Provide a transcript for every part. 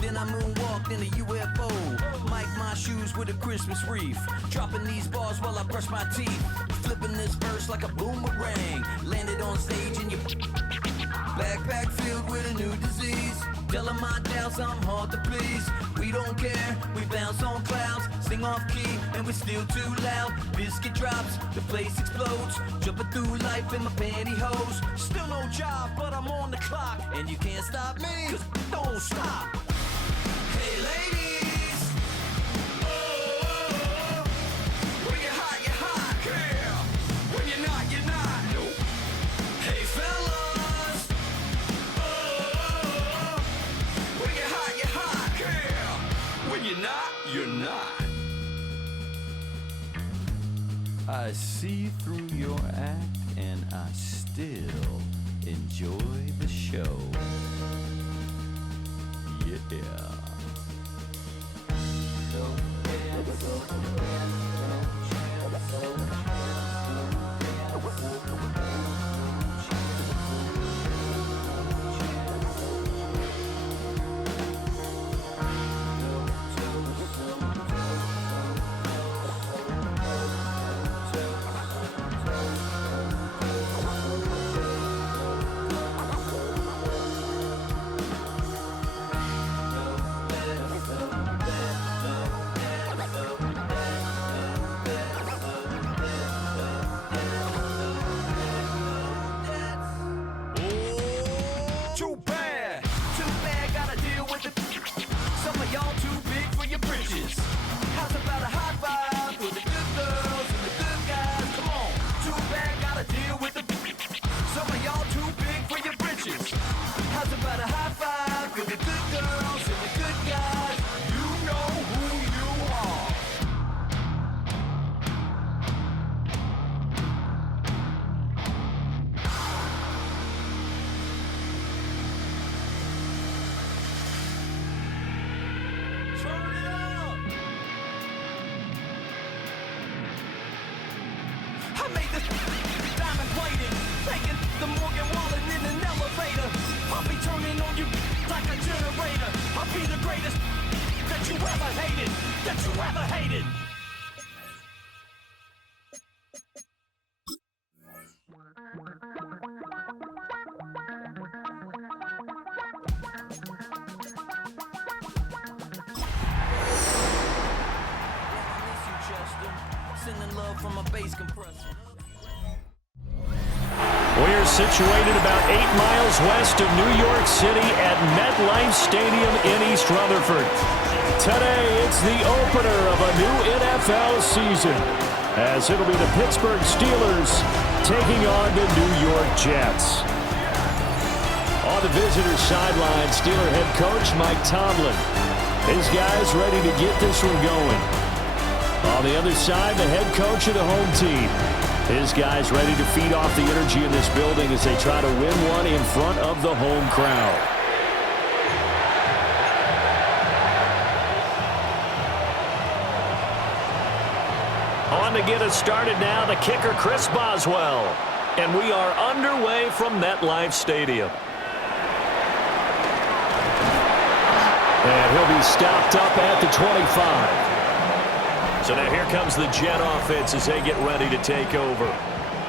Then I moonwalked in a UFO. Mike my shoes with a Christmas wreath. Dropping these bars while I brush my teeth. Flipping this verse like a boomerang. Landed on stage in your backpack filled with a new disease. Telling my doubts I'm hard to please. We don't care, we bounce on clouds. Sing off key and we're still too loud. Biscuit drops, the place explodes. Jumping through life in my pantyhose. Still no job, but I'm on the clock. And you can't stop me, cause don't stop. Hey ladies, oh, when you're hot, yeah. When you're not, you're not. Nope. Hey fellas, oh, when you're hot, yeah. When you're not, you're not. I see through your act and I still enjoy the show. Yeah. We're situated about 8 miles west of New York City at MetLife Stadium in East Rutherford. Today, it's the opener of a new NFL season, as it'll be the Pittsburgh Steelers taking on the New York Jets. On the visitor's sideline, Steeler head coach Mike Tomlin. His guys ready to get this one going. On the other side, the head coach of the home team. His guys ready to feed off the energy in this building as they try to win one in front of the home crowd. On to get us started now, the kicker Chris Boswell. And we are underway from MetLife Stadium. And he'll be stopped up at the 25. So now here comes the Jet offense as they get ready to take over.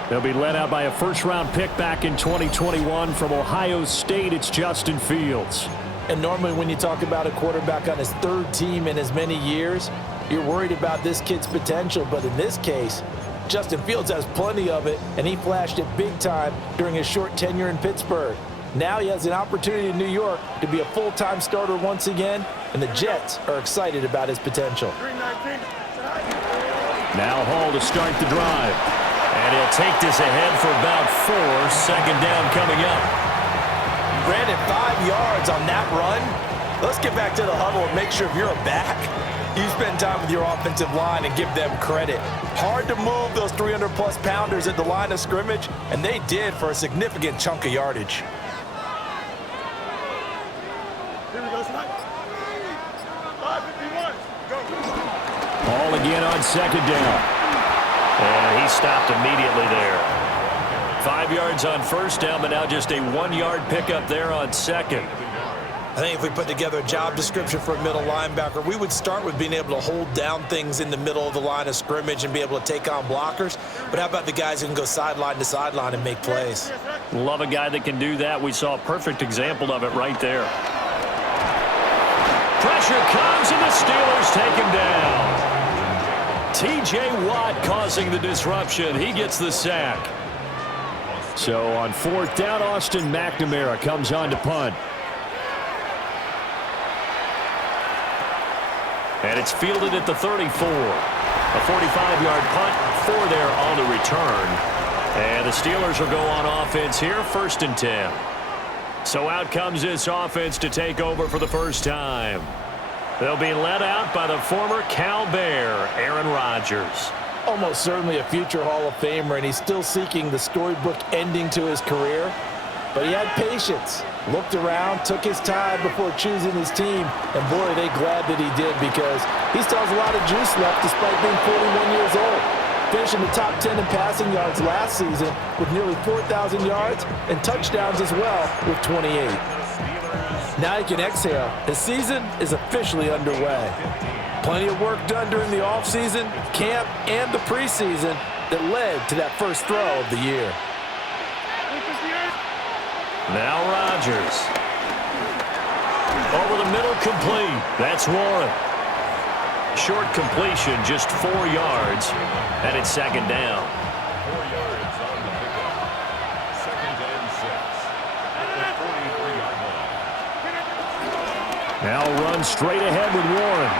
They'll be led out by a first-round pick back in 2021 from Ohio State. It's Justin Fields. And normally when you talk about a quarterback on his third team in as many years, you're worried about this kid's potential. But in this case, Justin Fields has plenty of it, and he flashed it big time during his short tenure in Pittsburgh. Now he has an opportunity in New York to be a full-time starter once again, and the Jets are excited about his potential. Now Hall to start the drive. And he'll take this ahead for about 4. Second down coming up. Brandon, 5 yards on that run. Let's get back to the huddle and make sure if you're a back, you spend time with your offensive line and give them credit. Hard to move those 300-plus pounders at the line of scrimmage, and they did for a significant chunk of yardage. Here we go, Snipe. 5:51. Go. Ball again on second down. And he stopped immediately there. 5 yards on first down, but now just a 1-yard pickup there on second. I think if we put together a job description for a middle linebacker, we would start with being able to hold down things in the middle of the line of scrimmage and be able to take on blockers. But how about the guys who can go sideline to sideline and make plays? Love a guy that can do that. We saw a perfect example of it right there. Pressure comes, and the Steelers take him down. T.J. Watt causing the disruption. He gets the sack. So on 4th down, Austin McNamara comes on to punt. And it's fielded at the 34. A 45-yard punt, 4 there on the return. And the Steelers will go on offense here, 1st and 10. So out comes this offense to take over for the first time. They'll be led out by the former Cal Bear, Aaron Rodgers. Almost certainly a future Hall of Famer, and he's still seeking the storybook ending to his career. But he had patience, looked around, took his time before choosing his team, and boy, are they glad that he did, because he still has a lot of juice left despite being 41 years old. Finishing the top 10 in passing yards last season with nearly 4,000 yards and touchdowns as well with 28. Now he can exhale. The season is officially underway. Plenty of work done during the offseason, camp, and the preseason that led to that first throw of the year. Now Rodgers. Over the middle, complete. That's Warren. Short completion, just 4 yards, and it's 2nd down. 4 yards on the pickup. 2nd and 6. At the 43-yard line. Now run straight ahead with Warren.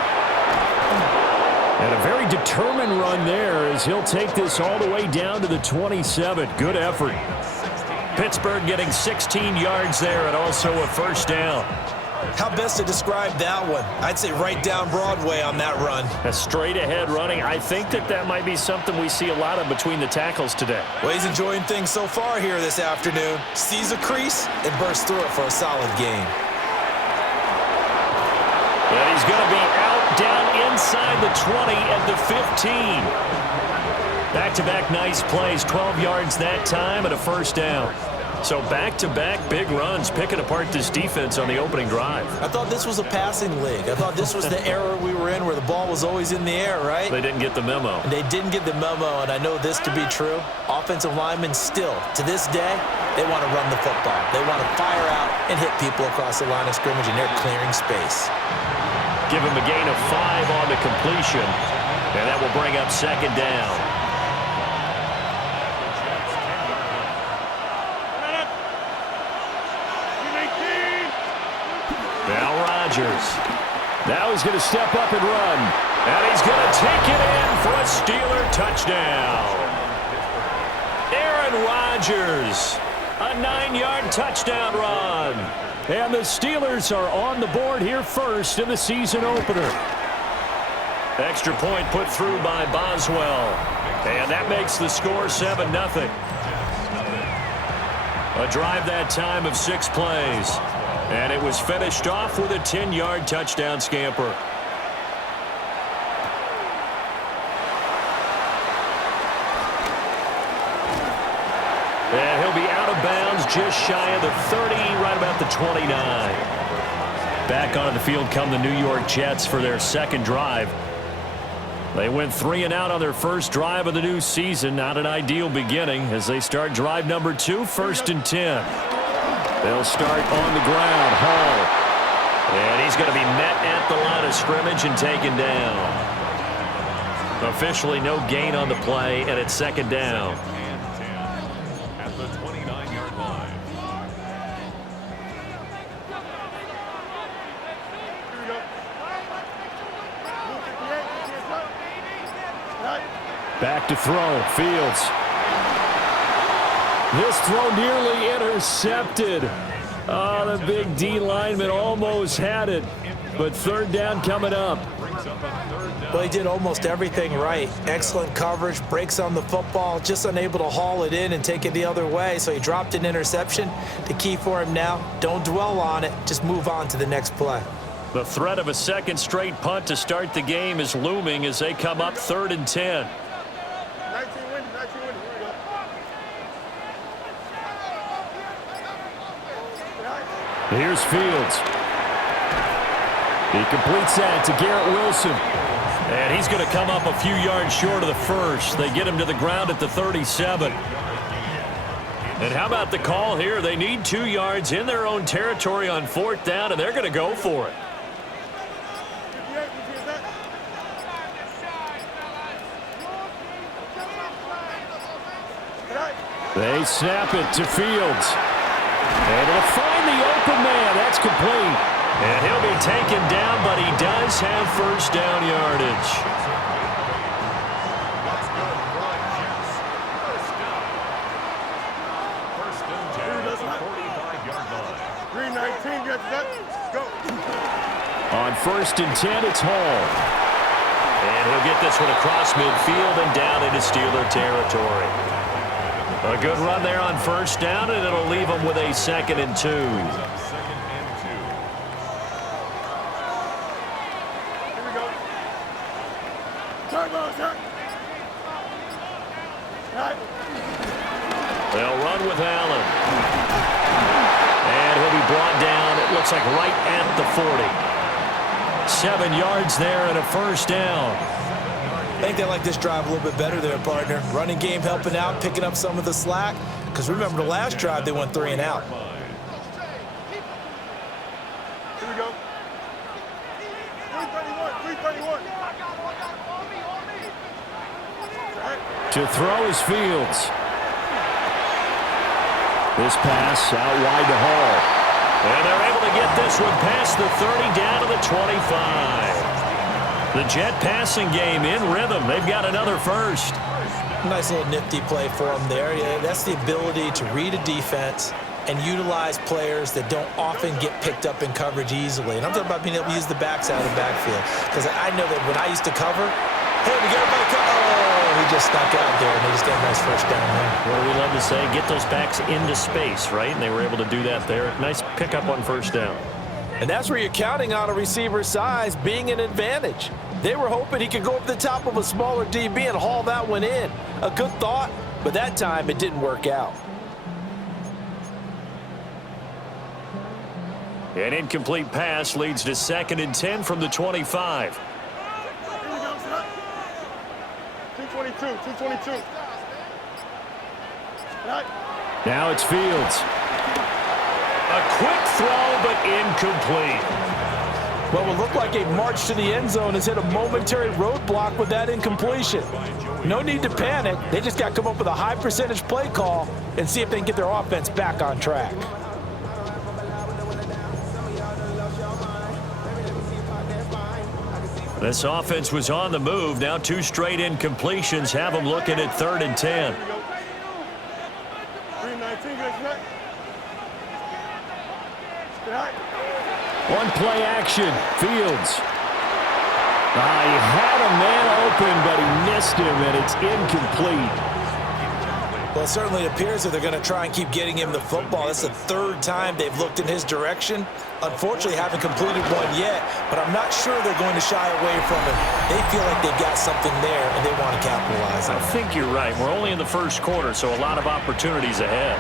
And a very determined run there as he'll take this all the way down to the 27. Good effort. Pittsburgh getting 16 yards there and also a 1st down. How best to describe that one? I'd say right down Broadway on that run. A straight ahead running. I think that might be something we see a lot of between the tackles today. Well, he's enjoying things so far here this afternoon. Sees a crease and bursts through it for a solid gain. And he's going to be out down inside the 20 at the 15. Back-to-back nice plays, 12 yards that time and a 1st down. So back-to-back big runs, picking apart this defense on the opening drive. I thought this was a passing league. I thought this was the era we were in where the ball was always in the air, right? They didn't get the memo. And they didn't get the memo, and I know this to be true. Offensive linemen still, to this day, they want to run the football. They want to fire out and hit people across the line of scrimmage, and they're clearing space. Give him a gain of 5 on the completion, and that will bring up 2nd down. Now Rodgers. Now he's going to step up and run. And he's going to take it in for a Steeler touchdown. Aaron Rodgers. A 9-yard touchdown run. And the Steelers are on the board here first in the season opener. Extra point put through by Boswell. And that makes the score 7-0. A drive that time of 6 plays. And it was finished off with a 10-yard touchdown scamper. And he'll be out of bounds just shy of the 30, right about the 29. Back onto the field come the New York Jets for their 2nd drive. They went 3 and out on their first drive of the new season. Not an ideal beginning as they start drive number 2, 1st and 10. They'll start on the ground. Hall. And he's going to be met at the line of scrimmage and taken down. Officially no gain on the play, and it's 2nd down. And 10 at the 29-yard line. Back to throw. Fields. This throw nearly intercepted. Oh, the big D lineman almost had it. But 3rd down coming up. Well, he did almost everything right. Excellent coverage, breaks on the football, just unable to haul it in and take it the other way. So he dropped an interception. The key for him now, don't dwell on it. Just move on to the next play. The threat of a 2nd straight punt to start the game is looming as they come up 3rd and 10. 19 wins. Here we go. Here's Fields. He completes that to Garrett Wilson. And he's going to come up a few yards short of the first. They get him to the ground at the 37. And how about the call here? They need 2 yards in their own territory on 4th down, and they're going to go for it. They snap it to Fields. And it'll find the open man. That's complete. And he'll be taken down, but he does have first down yardage. First and 10 at the 45-yard line. 3:19, get that. Go. On 1st and 10, it's Hall. And he'll get this one across midfield and down into Steeler territory. A good run there on 1st down, and it'll leave them with a 2nd and 2. They'll run with Allen. And he'll be brought down, it looks like right at the 40. 7 yards there and a first down. I think they like this drive a little bit better there, partner. Running game helping out, picking up some of the slack. Because remember, the last drive, they went 3 and out. Here we go. 3:31. To throw is Fields. This pass out wide to Hall. And they're able to get this one past the 30 down to the 25. The Jet passing game in rhythm. They've got another first. Nice little nifty play for them there. Yeah, that's the ability to read a defense and utilize players that don't often get picked up in coverage easily. And I'm talking about being able to use the backs out of the backfield. Because I know that when I used to cover, hey, we got everybody cover. Oh, he just stuck out there, and they just got a nice first down there. Well, we love to say, get those backs into space, right? And they were able to do that there. Nice pickup on first down. And that's where you're counting on a receiver's size being an advantage. They were hoping he could go up the top of a smaller DB and haul that one in. A good thought, but that time it didn't work out. An incomplete pass leads to 2nd and 10 from the 25. 2:22. Now it's Fields. A quick throw, but incomplete. Well, what looked like a march to the end zone has hit a momentary roadblock with that incompletion. No need to panic. They just got to come up with a high percentage play call and see if they can get their offense back on track. This offense was on the move. Now 2 straight incompletions have them looking at 3rd and 10. 3:19, One play action. Fields. He had a man open, but he missed him, and it's incomplete. Well, it certainly appears that they're going to try and keep getting him the football. That's the 3rd time they've looked in his direction. Unfortunately, haven't completed one yet, but I'm not sure they're going to shy away from it. They feel like they've got something there, and they want to capitalize on it. I think you're right. We're only in the first quarter, so a lot of opportunities ahead.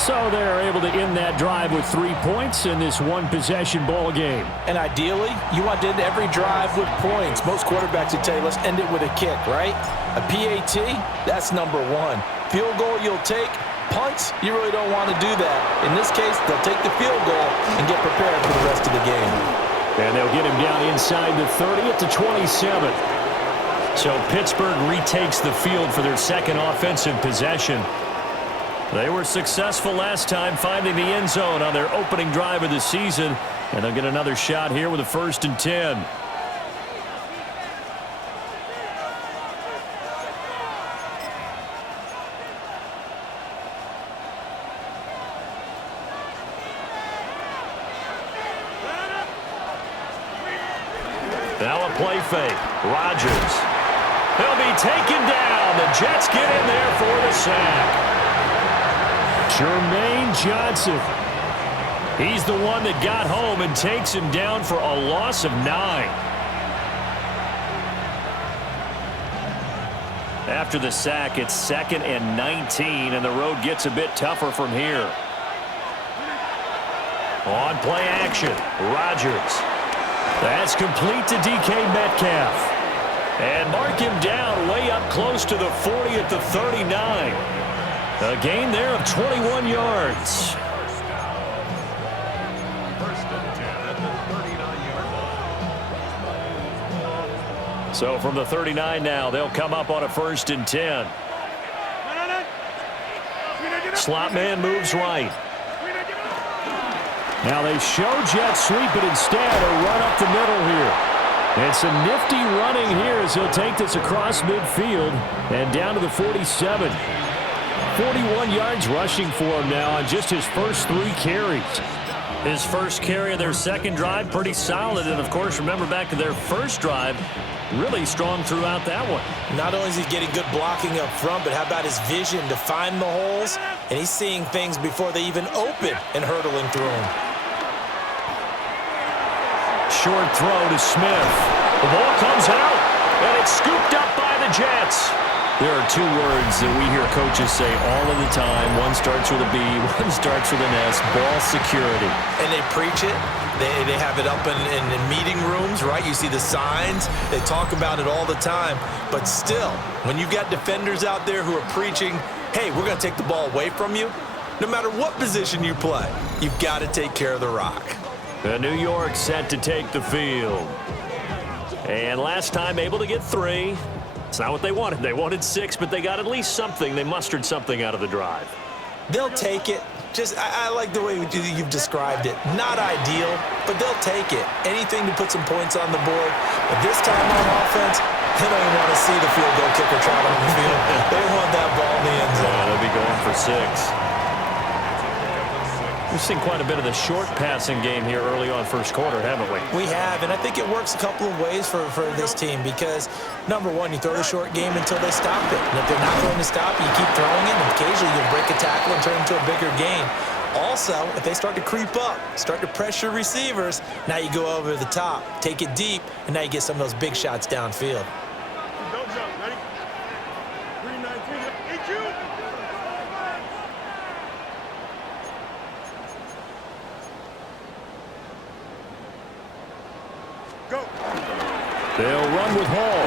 So they're able to end that drive with 3 points in this one-possession ball game. And ideally, you want to end every drive with points. Most quarterbacks would tell you, let's end it with a kick, right? A PAT, that's number 1. Field goal you'll take. Punts, you really don't want to do that. In this case, they'll take the field goal and get prepared for the rest of the game. And they'll get him down inside the 30 at the 27. So Pittsburgh retakes the field for their 2nd offensive possession. They were successful last time finding the end zone on their opening drive of the season, and they'll get another shot here with a 1st and 10. Now a play fake. Rodgers. He'll be taken down. The Jets get in there for the sack. Jermaine Johnson. He's the one that got home and takes him down for a loss of 9. After the sack, it's 2nd and 19, and the road gets a bit tougher from here. On play action, Rodgers. That's complete to DK Metcalf. And mark him down way up close to the 40 at the 39. A gain there of 21 yards. First and 10 at the 39-yard line. So from the 39 now, they'll come up on a 1st and 10. Slot man moves right. Now they show jet sweep, but instead a run up the middle here. And some nifty running here as he'll take this across midfield and down to the 47. 41 yards rushing for him now on just his first 3 carries. His first carry of their second drive, pretty solid. And, of course, remember back to their first drive, really strong throughout that one. Not only is he getting good blocking up front, but how about his vision to find the holes? And he's seeing things before they even open and hurdling through them. Short throw to Smith. The ball comes out, and it's scooped up by the Jets. There are 2 words that we hear coaches say all of the time. One starts with a B, one starts with an S, ball security. And they preach it. They have it up in meeting rooms, right? You see the signs. They talk about it all the time. But still, when you've got defenders out there who are preaching, hey, we're going to take the ball away from you, no matter what position you play, you've got to take care of the rock. The New York set to take the field. And last time able to get 3. It's not what they wanted. They wanted 6, but they got at least something. They mustered something out of the drive. They'll take it. I like the way you've described it. Not ideal, but they'll take it. Anything to put some points on the board. But this time on offense, they don't even want to see the field goal kicker trot on the field. They want that ball in the end zone. Yeah, they'll be going for 6. We've seen quite a bit of the short passing game here early on first quarter, haven't we? We have, and I think it works a couple of ways for this team because, number one, you throw the short game until they stop it. And if they're not going to stop it, you keep throwing it, and occasionally you'll break a tackle and turn it into a bigger gain. Also, if they start to creep up, start to pressure receivers, now you go over the top, take it deep, and now you get some of those big shots downfield. Don't jump. Ready? 319. Eat you. Go. They'll run with Hall.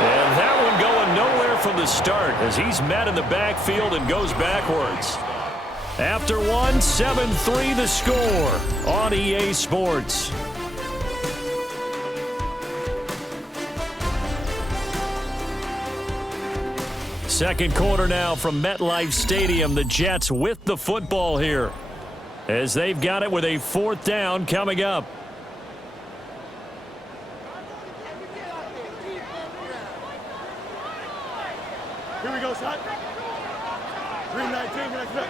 And that one going nowhere from the start as he's met in the backfield and goes backwards. After 1, 7-3 the score on EA Sports. Second quarter now from MetLife Stadium. The Jets with the football here as they've got it with a 4th down coming up. Here we go, shot. 319. Next up.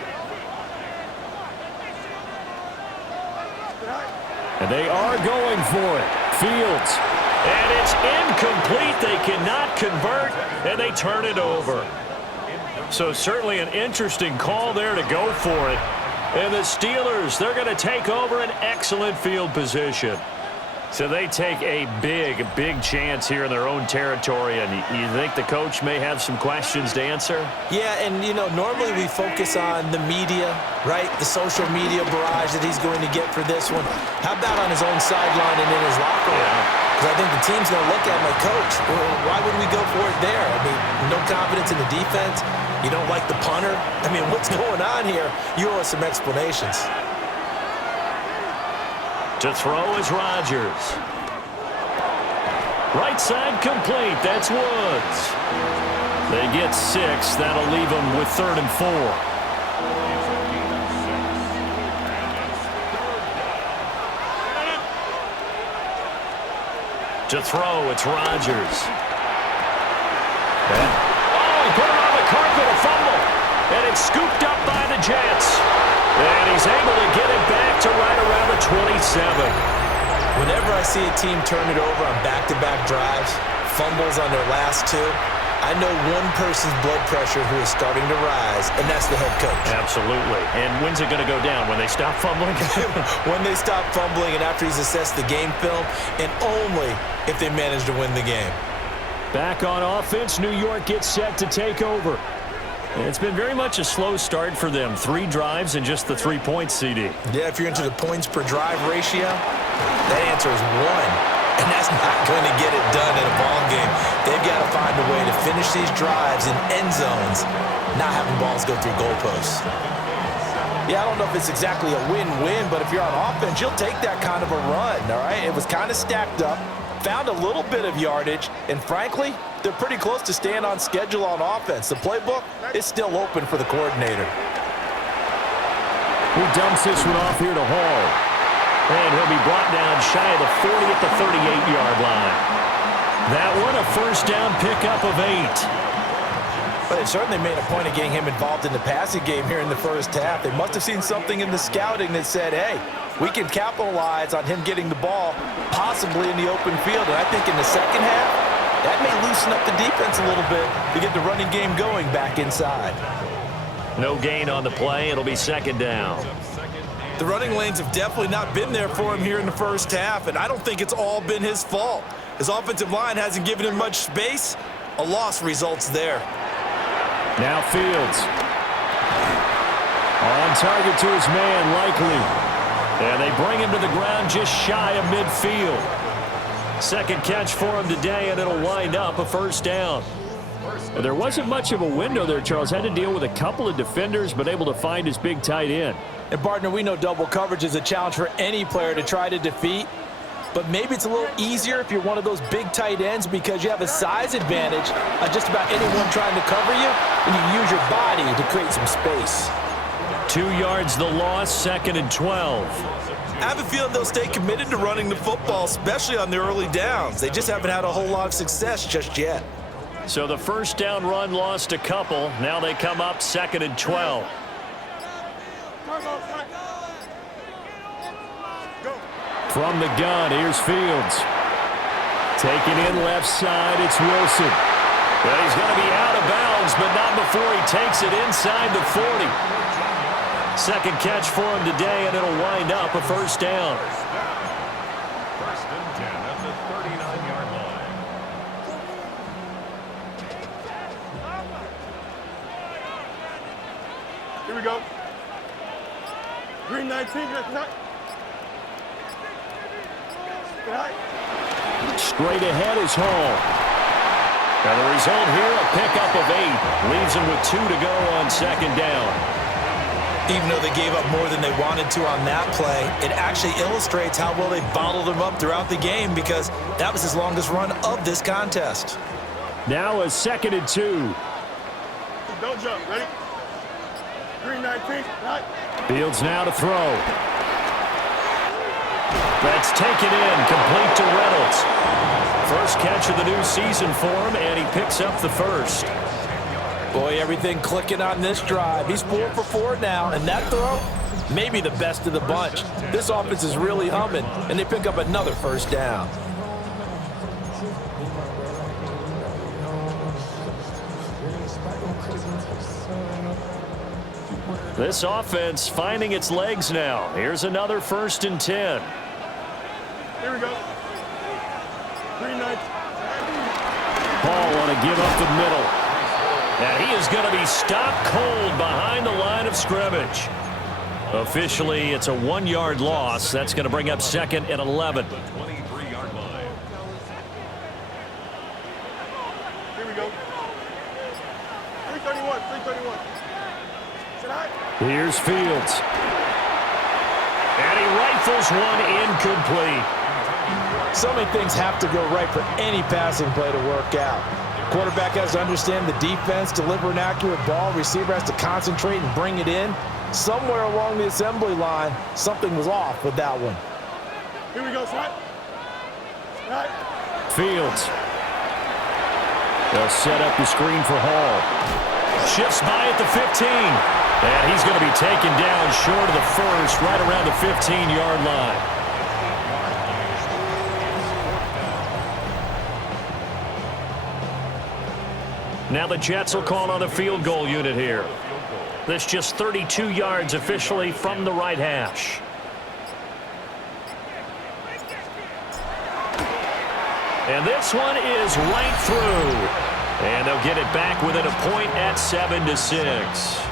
And they are going for it. Fields. And it's incomplete. They cannot convert, and they turn it over. So certainly an interesting call there to go for it. And the Steelers, they're going to take over an excellent field position. So they take a big, big chance here in their own territory. And you think the coach may have some questions to answer? Yeah, and, you know, normally we focus on the media, right? The social media barrage that he's going to get for this one. How about on his own sideline and in his locker room? Because I think the team's going to look at him like, Coach, why would we go for it there? I mean, no confidence in the defense. You don't like the punter. I mean, what's going on here? You owe us some explanations. To throw is Rodgers. Right side complete. That's Woods. They get 6. That'll leave them with 3rd and 4. To throw, it's Rodgers. And, he put it on the carpet, a fumble. And it's scooped up by the Jets. And he's able to get it back to right around the 27. Whenever I see a team turn it over on back-to-back drives, fumbles on their last 2, I know one person's blood pressure who is starting to rise, and that's the head coach. Absolutely. And when's it going to go down? When they stop fumbling? When they stop fumbling and after he's assessed the game film, and only if they manage to win the game. Back on offense, New York gets set to take over. And it's been very much a slow start for them. 3 drives and just the 3 points, CD. Yeah, if you're into the points per drive ratio, that answer is 1. That's not going to get it done in a ball game. They've got to find a way to finish these drives in end zones, not having balls go through goalposts. Yeah, I don't know if it's exactly a win-win, but if you're on offense, you'll take that kind of a run, all right? It was kind of stacked up, found a little bit of yardage, and frankly, they're pretty close to staying on schedule on offense. The playbook is still open for the coordinator. He dumps this one off here to Hall. And he'll be brought down shy of the 40 at the 38-yard line. That one a first down pickup of 8. But they certainly made a point of getting him involved in the passing game here in the first half. They must have seen something in the scouting that said, hey, we can capitalize on him getting the ball, possibly in the open field. And I think in the second half, that may loosen up the defense a little bit to get the running game going back inside. No gain on the play. It'll be second down. The running lanes have definitely not been there for him here in the first half, and I don't think it's all been his fault. His offensive line hasn't given him much space. A loss results there. Now Fields. On target to his man, Likely. And they bring him to the ground just shy of midfield. Second catch for him today, and it'll wind up a first down. And there wasn't much of a window there, Charles. Had to deal with a couple of defenders, but able to find his big tight end. And, partner, we know double coverage is a challenge for any player to try to defeat. But maybe it's a little easier if you're one of those big tight ends because you have a size advantage on just about anyone trying to cover you, and you use your body to create some space. 2 yards the loss, second and 12. I have a feeling they'll stay committed to running the football, especially on the early downs. They just haven't had a whole lot of success just yet. So the first down run lost a couple. Now they come up second and 12. From the gun, here's Fields. Taking in left side, it's Wilson. Well, he's going to be out of bounds, but not before he takes it inside the 40. Second catch for him today, and it'll wind up a first down. First and 10 at the 39-yard line. Here we go. Green 19. Straight ahead is Hall. And the result here, a pickup of 8. Leaves him with 2 to go on second down. Even though they gave up more than they wanted to on that play, it actually illustrates how well they bottled him up throughout the game because that was his longest run of this contest. Now a second and 2. Don't jump. Ready? Green 19. Right. Fields now to throw. That's taken in, complete to Reynolds. First catch of the new season for him, and he picks up the first. Boy, everything clicking on this drive. He's 4 for 4 now, and that throw, maybe the best of the bunch. This offense is really humming, and they pick up another first down. This offense finding its legs now. Here's another first and 10. Here we go. Green 19. Paul want to give up the middle. And he is going to be stopped cold behind the line of scrimmage. Officially, it's a 1-yard loss. That's going to bring up second and 11. 23-yard line. Here we go. 331. 331. Should I? Here's Fields. And he rifles one incomplete. So many things have to go right for any passing play to work out. Quarterback has to understand the defense, deliver an accurate ball. Receiver has to concentrate and bring it in. Somewhere along the assembly line, something was off with that one. Here we go, Slide. Right. Fields. They'll set up the screen for Hall. Shifts by at the 15. And he's going to be taken down short of the first, right around the 15-yard line. Now the Jets will call on a field goal unit here. This just 32 yards officially from the right hash. And this one is right through. And they'll get it back within a point at 7-6.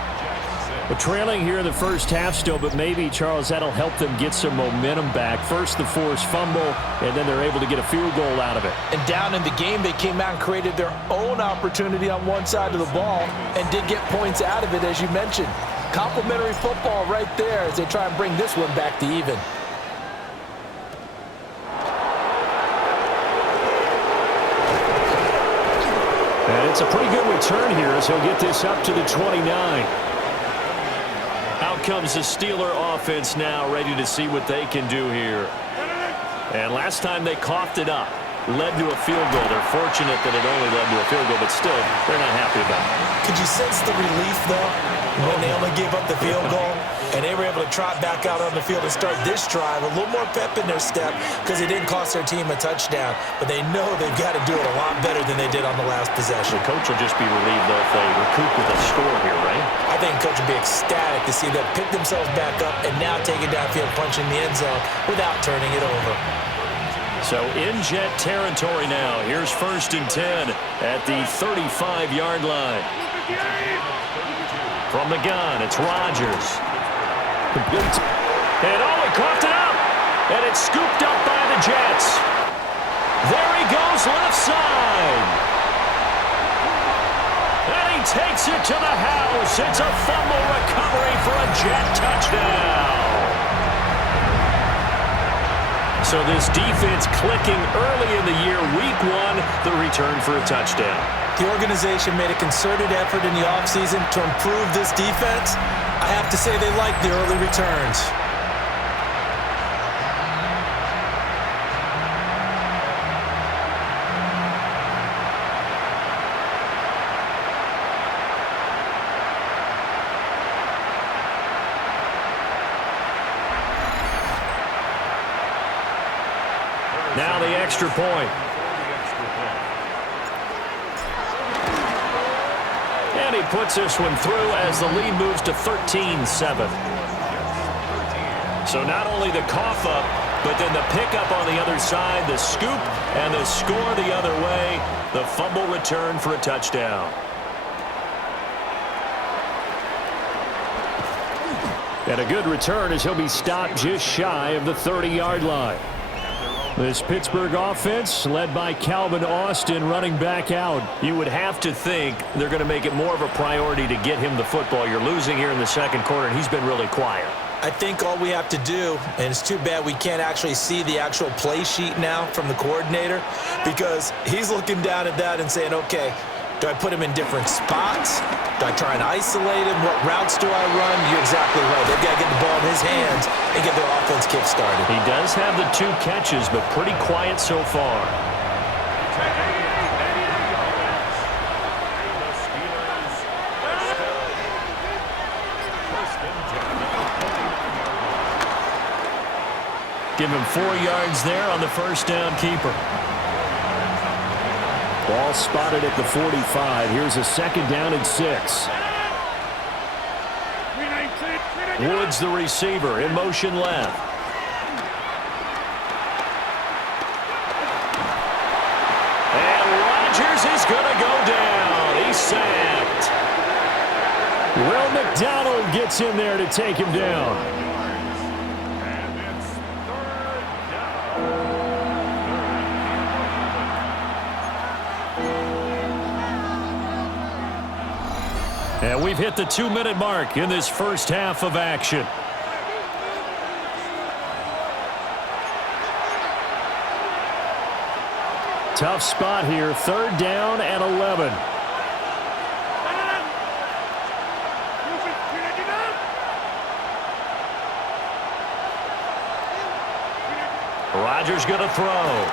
Well, trailing here in the first half still, but maybe, Charles, that'll help them get some momentum back. First, the forced fumble, and then they're able to get a field goal out of it. And down in the game, they came out and created their own opportunity on one side of the ball and did get points out of it, as you mentioned. Complimentary football right there as they try and bring this one back to even. And it's a pretty good return here as he'll get this up to the 29. Out comes the Steeler offense now, ready to see what they can do here. And last time they coughed it up, led to a field goal. They're fortunate that it only led to a field goal, but still, they're not happy about it. Could you sense the relief, though, when they only gave up the field goal and they were able to trot back out on the field and start this drive, a little more pep in their step because it didn't cost their team a touchdown, but they know they've got to do it a lot better than they did on the last possession. The coach will just be relieved, though, if they recoup with a score here, right? I think the coach will be ecstatic to see them pick themselves back up and now take it downfield, punching the end zone without turning it over. So in Jet territory now. Here's 1st and 10 at the 35-yard line. From the gun, it's Rodgers. Complete. And he coughed it up. And it's scooped up by the Jets. There he goes, left side. And he takes it to the house. It's a fumble recovery for a Jet touchdown. So this defense clicking early in the year, week 1, the return for a touchdown. The organization made a concerted effort in the offseason to improve this defense. I have to say they like the early returns. Now the extra point. And he puts this one through as the lead moves to 13-7. So not only the cough up, but then the pickup on the other side, the scoop, and the score the other way. The fumble return for a touchdown. And a good return as he'll be stopped just shy of the 30-yard line. This Pittsburgh offense, led by Calvin Austin, running back out. You would have to think they're going to make it more of a priority to get him the football. You're losing here in the second quarter, and he's been really quiet. I think all we have to do, and it's too bad we can't actually see the actual play sheet now from the coordinator, because he's looking down at that and saying, okay, do I put him in different spots? Do I try and isolate him? What routes do I run? You're exactly right. They've got to get the ball in his hands and get their offense kick-started. He does have the 2 catches, but pretty quiet so far. Give him 4 yards there on the first down keeper. Ball spotted at the 45. Here's a 2nd down and 6. Woods, the receiver, in motion left. And Rodgers is going to go down. He's sacked. Will McDonald gets in there to take him down. And we've hit the 2-minute mark in this first half of action. Tough spot here, 3rd down and 11. Rodgers going to throw.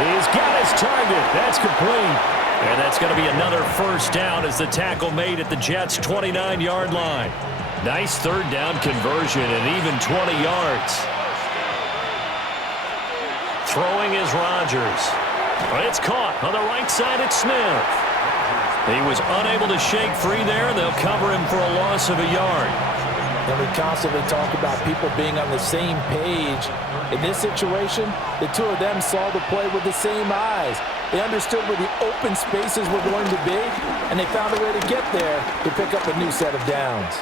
He's got his target. That's complete. And that's going to be another first down as the tackle made at the Jets' 29-yard line. Nice 3rd down conversion and even 20 yards. Throwing is Rodgers. But it's caught on the right side at Smith. He was unable to shake free there. They'll cover him for a loss of a yard. And we constantly talk about people being on the same page. In this situation, the two of them saw the play with the same eyes. They understood where the open spaces were going to be, and they found a way to get there to pick up a new set of downs.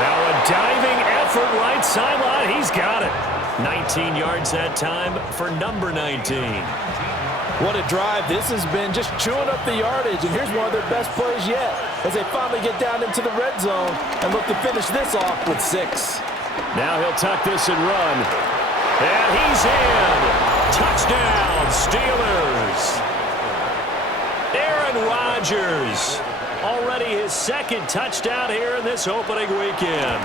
Now a diving effort right sideline. He's got it. 19 yards that time for number 19. What a drive this has been, just chewing up the yardage. And here's one of their best plays yet as they finally get down into the red zone and look to finish this off with 6. Now he'll tuck this and run. And he's in. Touchdown, Steelers. Aaron Rodgers. Already his second touchdown here in this opening weekend.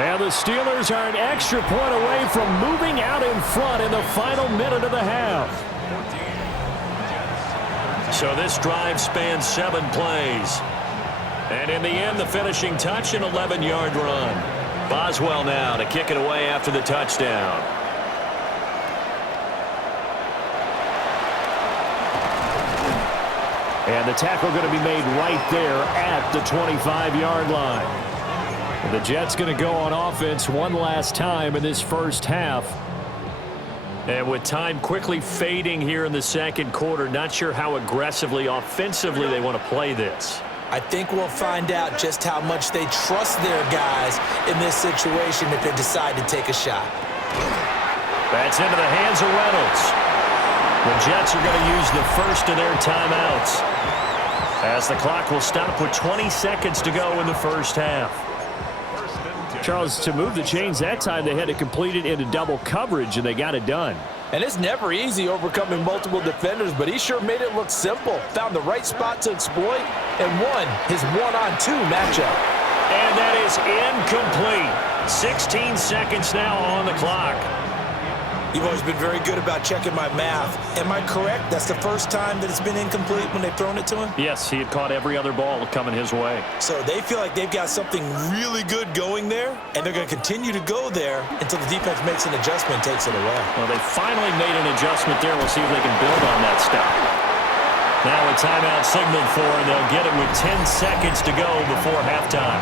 And the Steelers are an extra point away from moving out in front in the final minute of the half. So this drive spans 7 plays. And in the end, the finishing touch, an 11-yard run. Boswell now to kick it away after the touchdown. And the tackle going to be made right there at the 25-yard line. And the Jets going to go on offense one last time in this first half. And with time quickly fading here in the second quarter, not sure how aggressively, offensively they want to play this. I think we'll find out just how much they trust their guys in this situation if they decide to take a shot. That's into the hands of Reynolds. The Jets are going to use the first of their timeouts as the clock will stop with 20 seconds to go in the first half. Charles, to move the chains that time, they had to complete it into double coverage, and they got it done. And it's never easy overcoming multiple defenders, but he sure made it look simple. Found the right spot to exploit and won his one-on-two matchup. And that is incomplete. 16 seconds now on the clock. You've always been very good about checking my math. Am I correct? That's the first time that it's been incomplete when they've thrown it to him? Yes, he had caught every other ball coming his way. So they feel like they've got something really good going there, and they're going to continue to go there until the defense makes an adjustment and takes it away. Well, they finally made an adjustment there. We'll see if they can build on that stop. Now a timeout signaled for, and they'll get it with 10 seconds to go before halftime.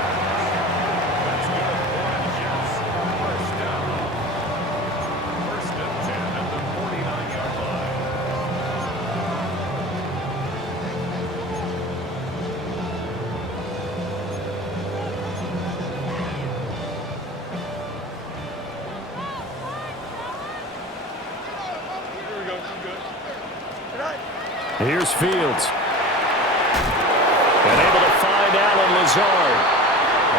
Here's Fields. And able to find Allen Lazard.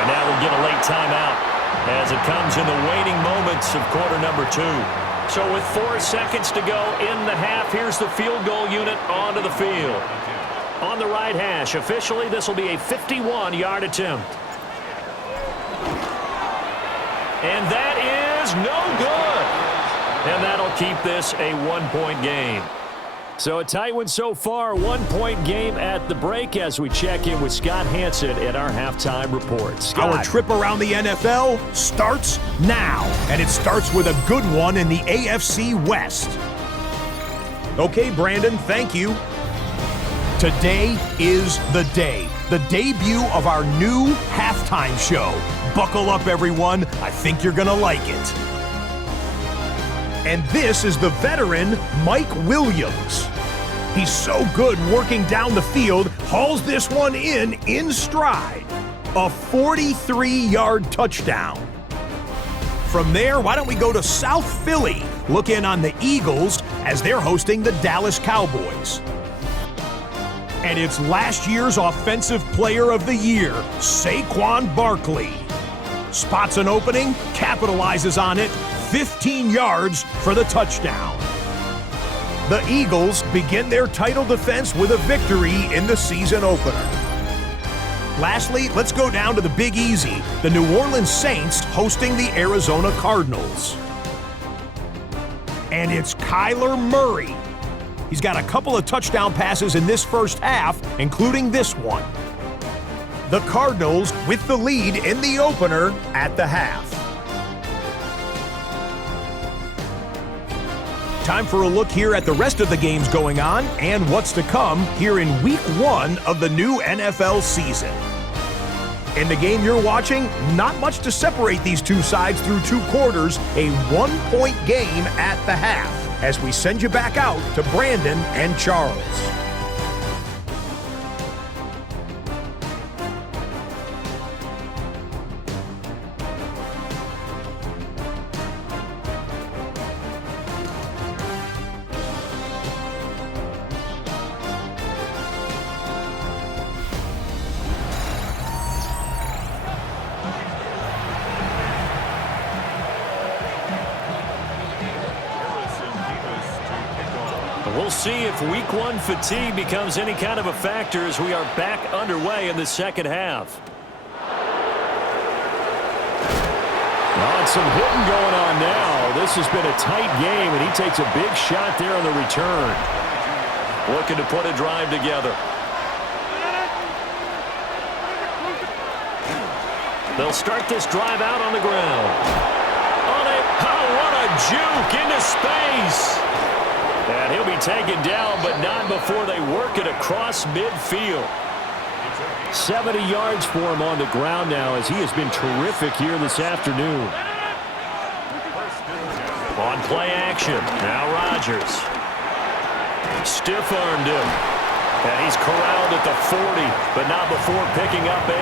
And now we'll get a late timeout as it comes in the waning moments of quarter number 2. So with 4 seconds to go in the half, here's the field goal unit onto the field. On the right hash, officially this will be a 51-yard attempt. And that is no good. And that'll keep this a 1-point game. So a tight one so far, 1-point game at the break as we check in with Scott Hansen at our halftime report. Scott. Our trip around the NFL starts now, and it starts with a good one in the AFC West. Okay, Brandon, thank you. Today is the day, the debut of our new halftime show. Buckle up, everyone. I think you're going to like it. And this is the veteran Mike Williams. He's so good working down the field, hauls this one in stride. A 43-yard touchdown. From there, why don't we go to South Philly, look in on the Eagles as they're hosting the Dallas Cowboys. And it's last year's Offensive Player of the Year, Saquon Barkley. Spots an opening, capitalizes on it, 15 yards for the touchdown. The Eagles begin their title defense with a victory in the season opener. Lastly, let's go down to the Big Easy, the New Orleans Saints hosting the Arizona Cardinals. And it's Kyler Murray. He's got a couple of touchdown passes in this first half, including this one. The Cardinals with the lead in the opener at the half. Time for a look here at the rest of the games going on and what's to come here in Week 1 of the new NFL season. In the game you're watching, not much to separate these two sides through 2 quarters, a 1-point game at the half, as we send you back out to Brandon and Charles. We'll see if Week 1 fatigue becomes any kind of a factor as we are back underway in the second half. Oh, some hitting going on now. This has been a tight game, and he takes a big shot there on the return. Looking to put a drive together. They'll start this drive out on the ground. What a juke into space. And he'll be taken down, but not before they work it across midfield. 70 yards for him on the ground now, as he has been terrific here this afternoon. On play action, now Rodgers. Stiff-armed him. And he's corralled at the 40, but not before picking up 8.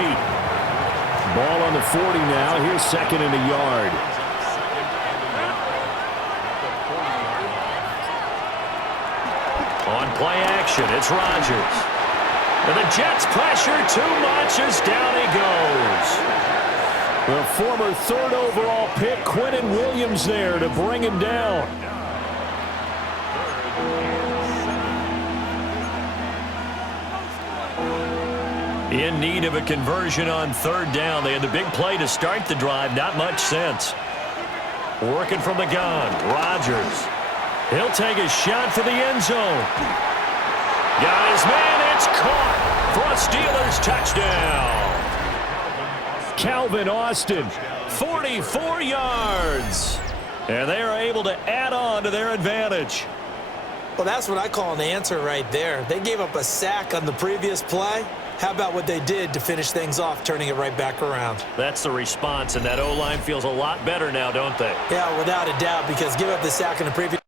Ball on the 40 now. Here's second and a yard. On play action, it's Rodgers. And the Jets pressure too much as down he goes. The former 3rd overall pick, Quinnen Williams, there to bring him down. In need of a conversion on 3rd down. They had the big play to start the drive. Not much sense. Working from the gun, Rodgers. He'll take a shot for the end zone. Got his man. It's caught for a Steelers touchdown. Calvin Austin, 44 yards. And they are able to add on to their advantage. Well, that's what I call an answer right there. They gave up a sack on the previous play. How about what they did to finish things off, turning it right back around? That's the response, and that O-line feels a lot better now, don't they? Yeah, without a doubt, because give up the sack in the previous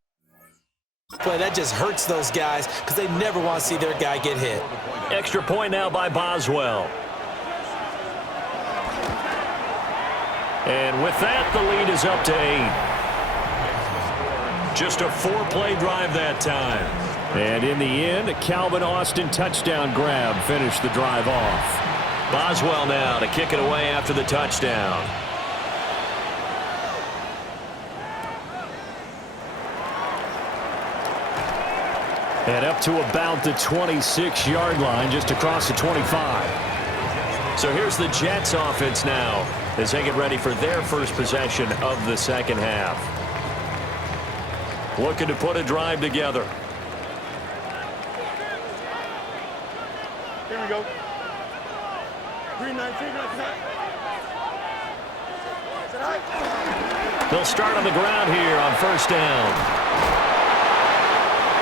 play, that just hurts those guys because they never want to see their guy get hit. Extra point now by Boswell. And with that, the lead is up to 8. Just a 4-play drive that time. And in the end, a Calvin Austin touchdown grab finished the drive off. Boswell now to kick it away after the touchdown. And up to about the 26-yard line, just across the 25. So here's the Jets offense now as they get ready for their first possession of the second half. Looking to put a drive together. Here we go. 319. They'll start on the ground here on 1st down.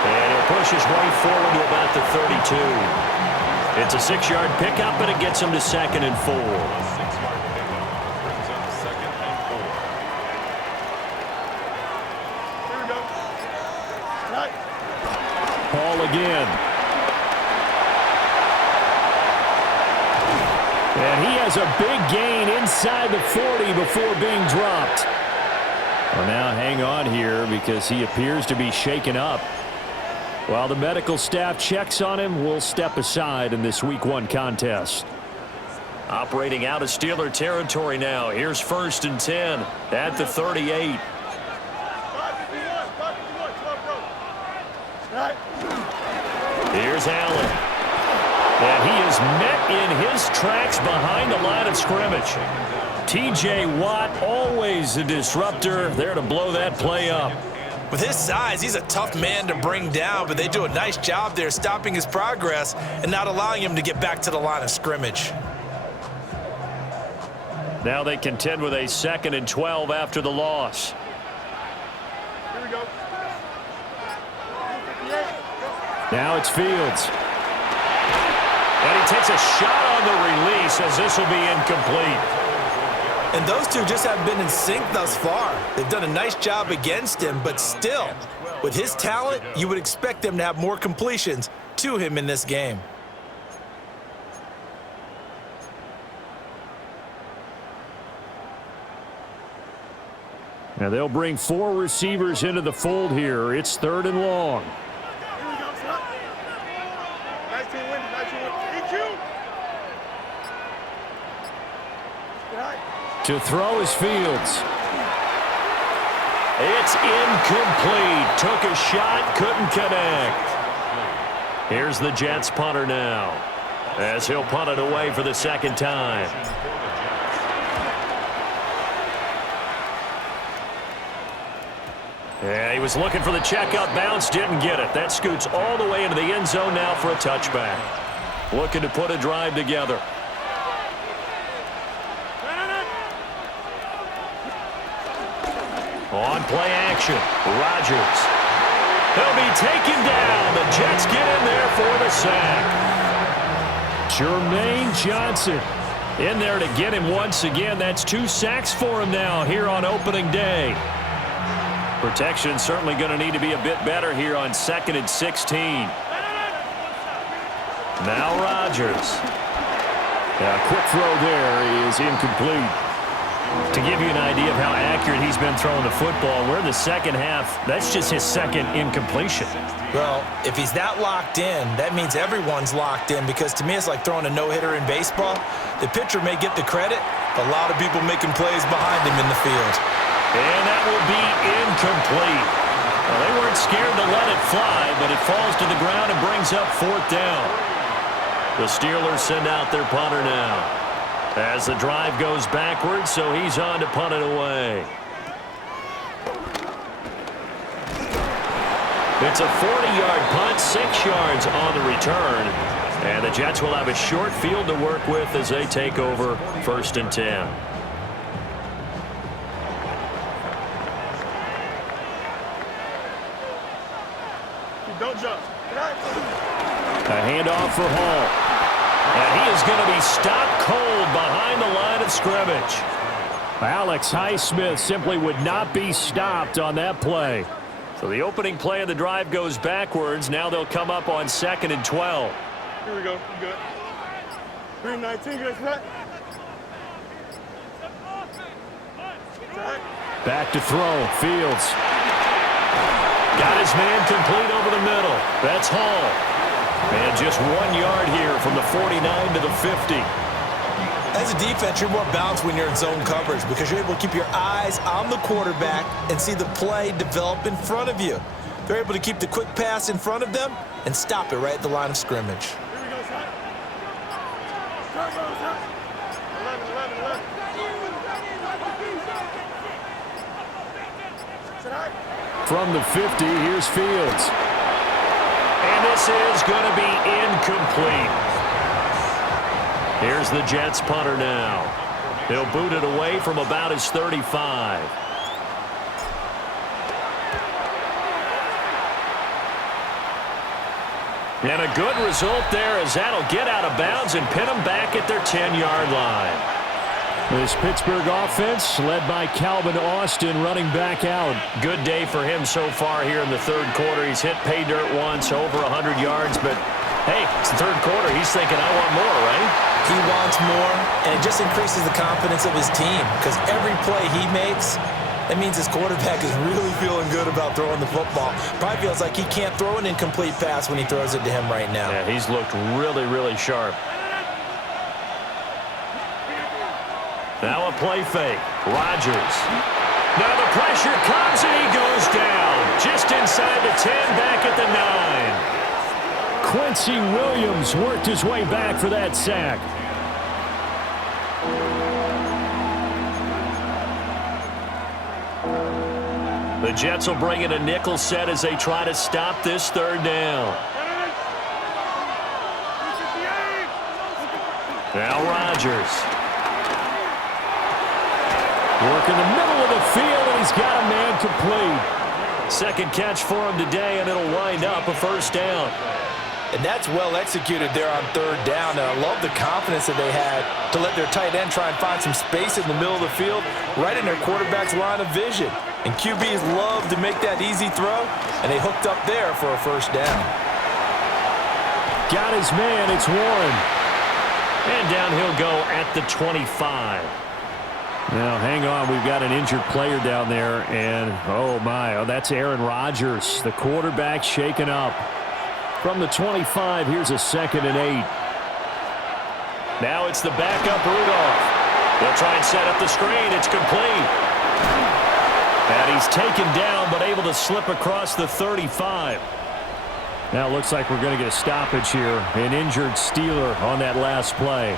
And he'll push his way forward to about the 32. It's a 6-yard pickup, and it gets him to 2nd and 4. A 6-yard pickup brings up 2nd and 4. Here we go. Right. Ball again. And he has a big gain inside the 40 before being dropped. Well, now hang on here because he appears to be shaken up. While the medical staff checks on him, we'll step aside in this Week 1 contest. Operating out of Steeler territory now. Here's 1st and 10 at the 38. 551. Here's Allen. And he is met in his tracks behind the line of scrimmage. T.J. Watt, always a disruptor, there to blow that play up. With his size, he's a tough man to bring down, but they do a nice job there stopping his progress and not allowing him to get back to the line of scrimmage. Now they contend with a 2nd and 12 after the loss. Here we go. Now it's Fields. And he takes a shot on the release as this will be incomplete. And those two just haven't been in sync thus far. They've done a nice job against him, but still, with his talent, you would expect them to have more completions to him in this game. Now they'll bring 4 receivers into the fold here. It's 3rd and long. Here we go, son. Nice team win. Nice team win. EQ. To throw is Fields. It's incomplete. Took a shot, couldn't connect. Here's the Jets punter now, as he'll punt it away for the 2nd time. Yeah, he was looking for the checkout bounce, didn't get it. That scoots all the way into the end zone now for a touchback. Looking to put a drive together. On play action, Rodgers. He'll be taken down. The Jets get in there for the sack. Jermaine Johnson in there to get him once again. That's 2 sacks for him now here on opening day. Protection certainly going to need to be a bit better here on 2nd and 16. Now Rodgers. A quick throw there is incomplete. To give you an idea of how accurate he's been throwing the football, we're in the 2nd half. That's just his 2nd incompletion. Well, if he's that locked in, that means everyone's locked in, because to me it's like throwing a no-hitter in baseball. The pitcher may get the credit, but a lot of people making plays behind him in the field. And that will be incomplete. Well, they weren't scared to let it fly, but it falls to the ground and brings up 4th down. The Steelers send out their punter now, as the drive goes backwards, so he's on to punt it away. It's a 40-yard punt, 6 yards on the return. And the Jets will have a short field to work with as they take over 1st and 10. Don't jump. A handoff for Hall. And he is going to be stopped cold behind the line of scrimmage. Alex Highsmith simply would not be stopped on that play. So the opening play of the drive goes backwards. Now they'll come up on 2nd and 12. Here we go. Good. 319. Good. Back to throw. Fields. Got his man complete over the middle. That's Hall. And just 1 yard here from the 49 to the 50. As a defense, you're more balanced when you're in zone coverage, because you're able to keep your eyes on the quarterback and see the play develop in front of you. They're able to keep the quick pass in front of them and stop it right at the line of scrimmage. Here we go, son. Start going, son. 11. From the 50, here's Fields. And this is going to be incomplete. Here's the Jets punter now. He'll boot it away from about his 35. And a good result there, as that'll get out of bounds and pin them back at their 10-yard line. This Pittsburgh offense led by Calvin Austin running back out. Good day for him so far here in the 3rd quarter. He's hit pay dirt once, over 100 yards, but hey, it's the 3rd quarter. He's thinking, I want more, right? He wants more, and it just increases the confidence of his team, because every play he makes, that means his quarterback is really feeling good about throwing the football. Probably feels like he can't throw an incomplete pass when he throws it to him right now. Yeah, he's looked really, really sharp. Now a play fake. Rodgers. Now the pressure comes and he goes down. Just inside the 10, back at the 9. Quincy Williams worked his way back for that sack. The Jets will bring in a nickel set as they try to stop this 3rd down. Now Rodgers. Work in the middle of the field, and he's got a man complete. 2nd catch for him today, and it'll wind up a 1st down. And that's well executed there on third down. And I love the confidence that they had to let their tight end try and find some space in the middle of the field, right in their quarterback's line of vision. And QBs love to make that easy throw, and they hooked up there for a first down. Got his man, it's Warren. And down he'll go at the 25. Now, hang on, we've got an injured player down there, and that's Aaron Rodgers, the quarterback shaken up. From the 25, here's a 2nd and 8. Now it's the backup Rudolph. They'll try and set up the screen. It's complete. And he's taken down, but able to slip across the 35. Now it looks like we're going to get a stoppage here. An injured Steeler on that last play.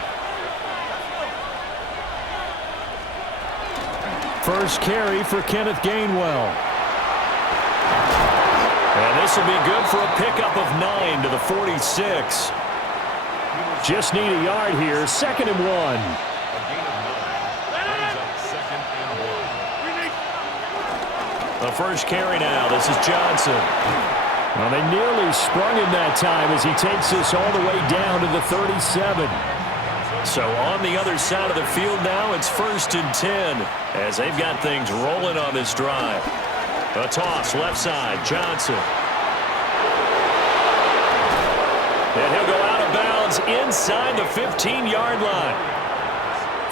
First carry for Kenneth Gainwell. And this will be good for a pickup of 9 to the 46. Just need a yard here. 2nd and 1. The first carry now. This is Johnson. Well, they nearly sprung him that time as he takes this all the way down to the 37. So on the other side of the field now, it's 1st and 10 as they've got things rolling on this drive. A toss left side, Johnson. And he'll go out of bounds inside the 15-yard line.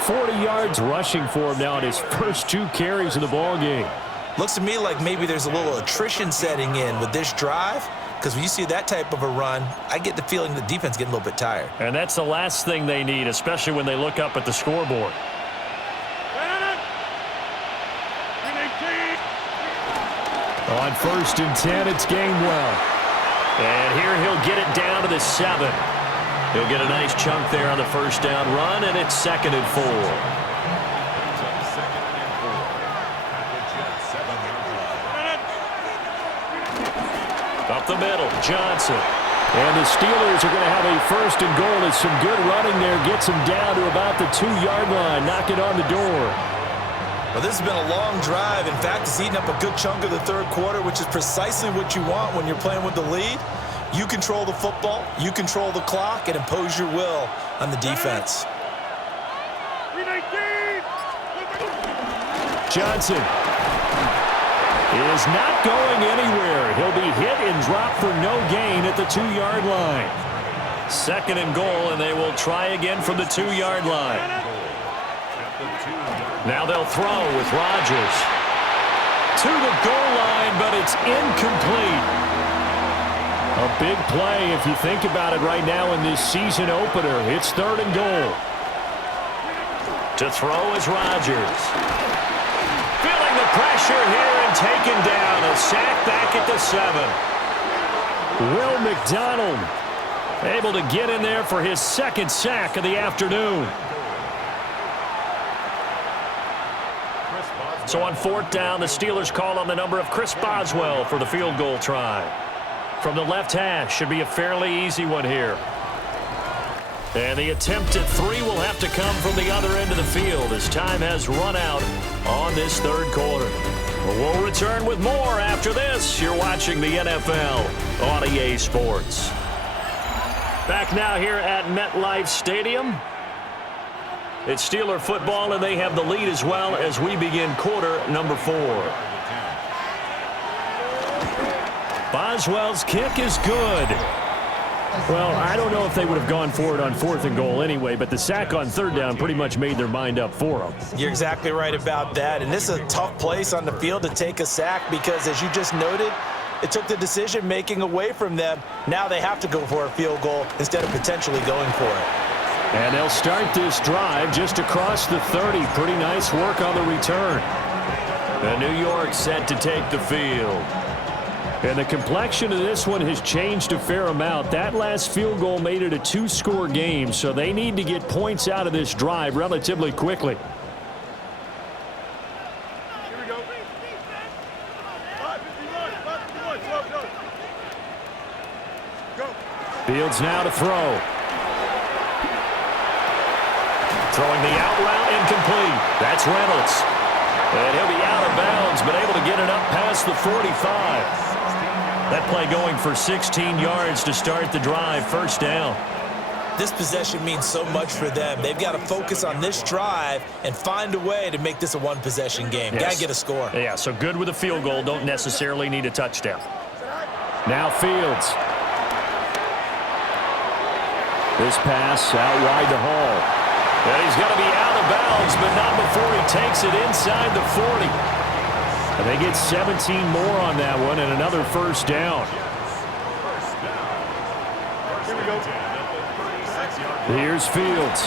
40 yards rushing for him now in his first 2 carries of the ballgame. Looks to me like maybe there's a little attrition setting in with this drive, because when you see that type of a run, I get the feeling the defense getting a little bit tired. And that's the last thing they need, especially when they look up at the scoreboard. On 1st and 10, it's Gainwell. And here he'll get it down to the 7. He'll get a nice chunk there on the first down run, and it's 2nd and 4. Up the middle, Johnson. And the Steelers are going to have a 1st and goal as some good running there gets him down to about the 2-yard line, knocking on the door. Well, this has been a long drive. In fact, it's eating up a good chunk of the third quarter, which is precisely what you want when you're playing with the lead. You control the football, you control the clock, and impose your will on the defense. Johnson is not going anywhere. He'll be hit and dropped for no gain at the 2-yard line. 2nd and goal, and they will try again from the 2-yard line. Now they'll throw with Rodgers. To the goal line, but it's incomplete. A big play if you think about it right now in this season opener. It's 3rd and goal. To throw is Rodgers. Feeling the pressure here and taken down. A sack back at the 7. Will McDonald able to get in there for his 2nd sack of the afternoon. So on 4th down, the Steelers call on the number of Chris Boswell for the field goal try. From the left hash, should be a fairly easy one here. And the attempt at 3 will have to come from the other end of the field as time has run out on this 3rd quarter. We'll return with more after this. You're watching the NFL on EA Sports. Back now here at MetLife Stadium. It's Steeler football, and they have the lead as well as we begin quarter number 4. Boswell's kick is good. Well, I don't know if they would have gone for it on 4th and goal anyway, but the sack on 3rd down pretty much made their mind up for them. You're exactly right about that, and this is a tough place on the field to take a sack because, as you just noted, it took the decision-making away from them. Now they have to go for a field goal instead of potentially going for it. And they'll start this drive just across the 30. Pretty nice work on the return. And New York set to take the field. And the complexion of this one has changed a fair amount. That last field goal made it a 2-score game, so they need to get points out of this drive relatively quickly. Here we go. 551, go. Fields now to throw. Throwing the out route incomplete. That's Reynolds. And he'll be out of bounds, but able to get it up past the 45. That play going for 16 yards to start the drive, first down. This possession means so much for them. They've got to focus on this drive and find a way to make this a one-possession game. Yes. Got to get a score. Yeah, so good with a field goal. Don't necessarily need a touchdown. Now Fields. This pass out wide to Hall. And he's going to be out of bounds, but not before he takes it inside the 40. And they get 17 more on that one and another first down. Here we go. Here's Fields.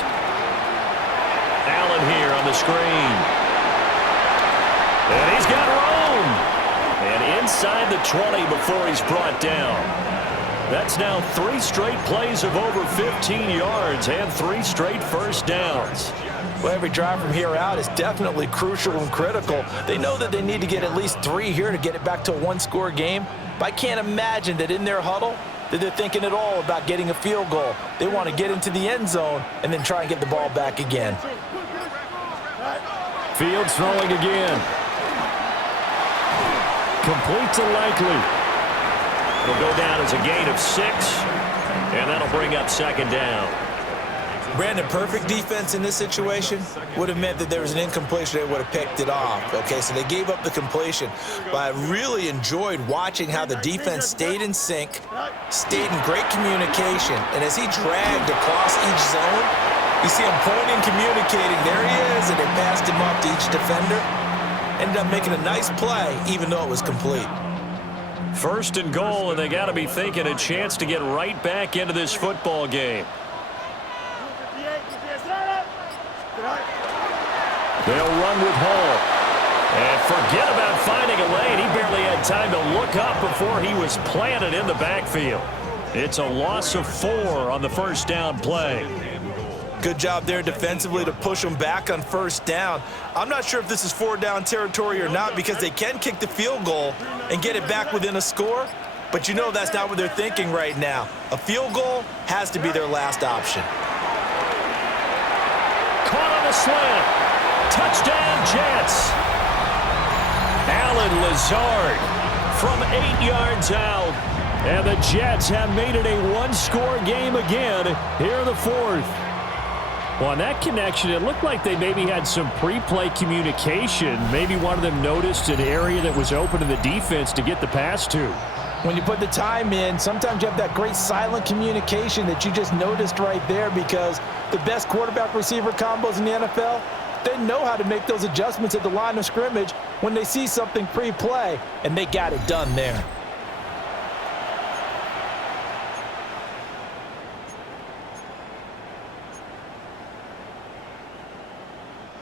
Allen here on the screen. And he's got room. And inside the 20 before he's brought down. That's now 3 straight plays of over 15 yards and 3 straight first downs. Well, every drive from here out is definitely crucial and critical. They know that they need to get at least 3 here to get it back to a one-score game. But I can't imagine that in their huddle that they're thinking at all about getting a field goal. They want to get into the end zone and then try and get the ball back again. Fields throwing again. Complete to Likely. It'll go down as a gain of 6, and that'll bring up second down. Brandon, perfect defense in this situation would have meant that there was an incompletion. They would have picked it off. Okay, so they gave up the completion. But I really enjoyed watching how the defense stayed in sync, stayed in great communication. And as he dragged across each zone, you see him pointing, communicating. There he is, and they passed him off to each defender. Ended up making a nice play, even though it was complete. First and goal, and they got to be thinking a chance to get right back into this football game. They'll run with Hall. And forget about finding a lane. He barely had time to look up before he was planted in the backfield. It's a loss of 4 on the first down play. Good job there defensively to push them back on first down. I'm not sure if this is 4-down territory or not because they can kick the field goal and get it back within a score. But you know that's not what they're thinking right now. A field goal has to be their last option. Caught on a slant. Touchdown, Jets. Allen Lazard from 8 yards out. And the Jets have made it a one-score game again here in the 4th. Well, on that connection, it looked like they maybe had some pre-play communication. Maybe one of them noticed an area that was open to the defense to get the pass to. When you put the time in, sometimes you have that great silent communication that you just noticed right there because the best quarterback-receiver combos in the NFL, they know how to make those adjustments at the line of scrimmage when they see something pre-play, and they got it done there.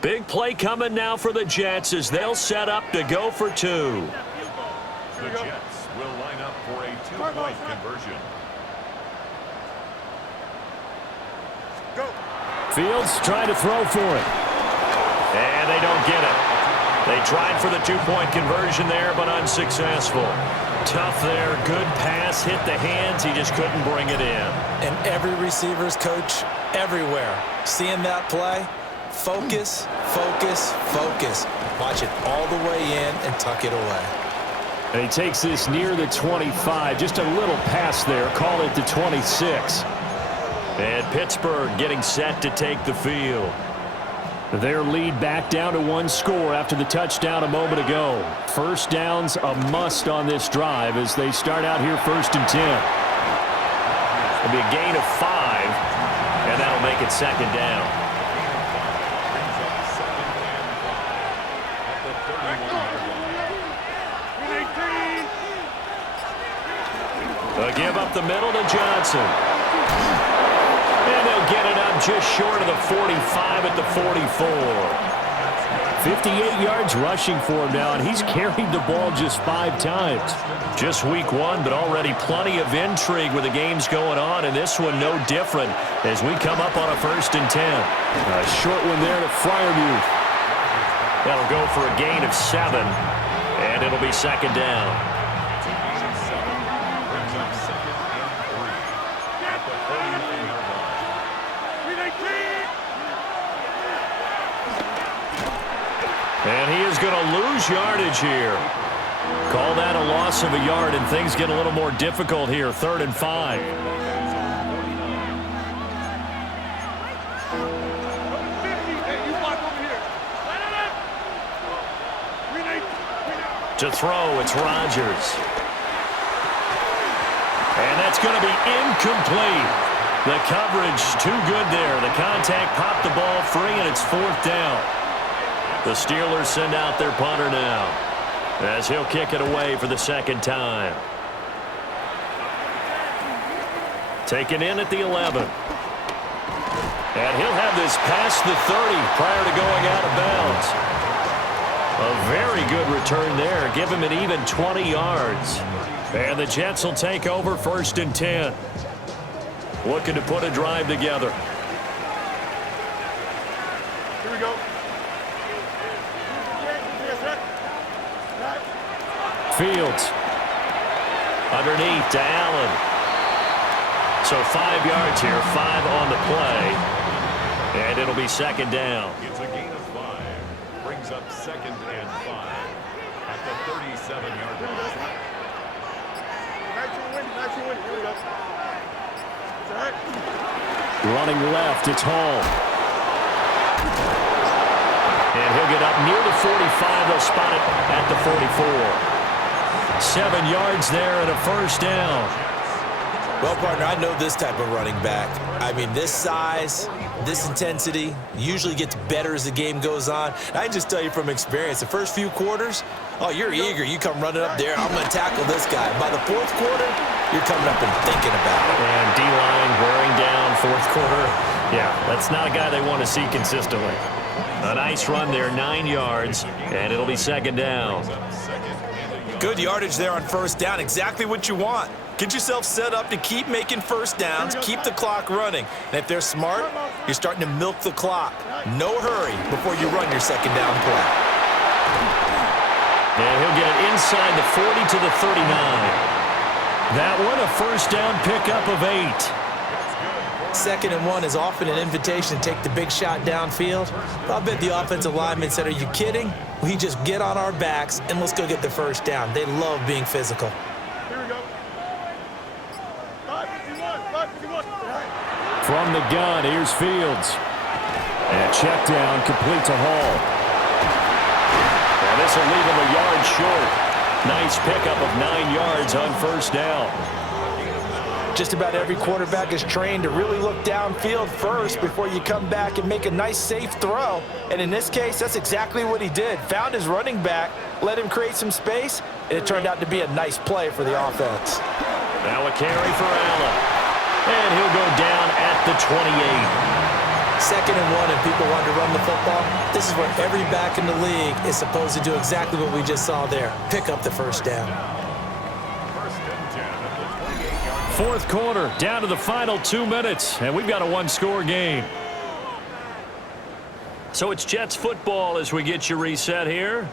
Big play coming now for the Jets as they'll set up to go for 2. The Jets will line up for a 2-point conversion. Go. Fields trying to throw for it. And they don't get it. They tried for the 2-point conversion there, but unsuccessful. Tough there. Good pass. Hit the hands. He just couldn't bring it in. And every receiver's coach everywhere, seeing that play, focus, focus, focus. Watch it all the way in and tuck it away. And he takes this near the 25. Just a little pass there. Call it the 26. And Pittsburgh getting set to take the field. Their lead back down to 1 score after the touchdown a moment ago. First down's a must on this drive as they start out here 1st and 10. It'll be a gain of 5, and that'll make it second down. A give up the middle to Johnson. And they'll get it up just short of the 45 at the 44. 58 yards rushing for him now, and he's carried the ball just 5 times. Just week 1, but already plenty of intrigue with the games going on, and this one no different as we come up on a 1st and 10. A short one there to Freiermuth. That'll go for a gain of 7, and it'll be second down. And he is going to lose yardage here. Call that a loss of a yard, and things get a little more difficult here. 3rd and 5. To throw, it's Rodgers. And that's going to be incomplete. The coverage too good there. The contact popped the ball free, and it's 4th down. The Steelers send out their punter now, as he'll kick it away for the 2nd time. Taken in at the 11. And he'll have this past the 30 prior to going out of bounds. A very good return there. Give him an even 20 yards. And the Jets will take over 1st and 10. Looking to put a drive together. Here we go. Fields. Underneath to Allen. So 5 yards here, 5 on the play. And it'll be 2nd down. It's a gain of 5. Brings up 2nd and 5 at the 37-yard line. Here we go. Running left, it's Hall. And he'll get up near the 45. They'll spot it at the 44. 7 yards there and a 1st down. Well, partner, I know this type of running back. I mean, this size, this intensity usually gets better as the game goes on. I can just tell you from experience, the first few quarters, oh, you're eager. You come running up there, I'm going to tackle this guy. By the 4th quarter, you're coming up and thinking about it. And D-line wearing down 4th quarter. Yeah, that's not a guy they want to see consistently. A nice run there, 9 yards, and it'll be 2nd down. Good yardage there on 1st down, exactly what you want. Get yourself set up to keep making 1st downs, keep the clock running. And if they're smart, you're starting to milk the clock. No hurry before you run your 2nd down play. And he'll get it inside the 40 to the 39. That one, a 1st down pickup of 8. 2nd and 1 is often an invitation to take the big shot downfield. But I'll bet the offensive linemen said, are you kidding? We just get on our backs and let's go get the 1st down. They love being physical. Here we go. 5-51. From the gun, here's Fields. And check down, complete to Hall. And this will leave him a yard short. Nice pickup of 9 yards on 1st down. Just about every quarterback is trained to really look downfield first before you come back and make a nice, safe throw. And in this case, that's exactly what he did. Found his running back, let him create some space, and it turned out to be a nice play for the offense. Now a carry for Allen. And he'll go down at the 28. 2nd and 1, and people want to run the football. This is where every back in the league is supposed to do exactly what we just saw there. Pick up the 1st down. 4th quarter, down to the final 2 minutes, and we've got a 1-score game. So it's Jets football as we get you reset here.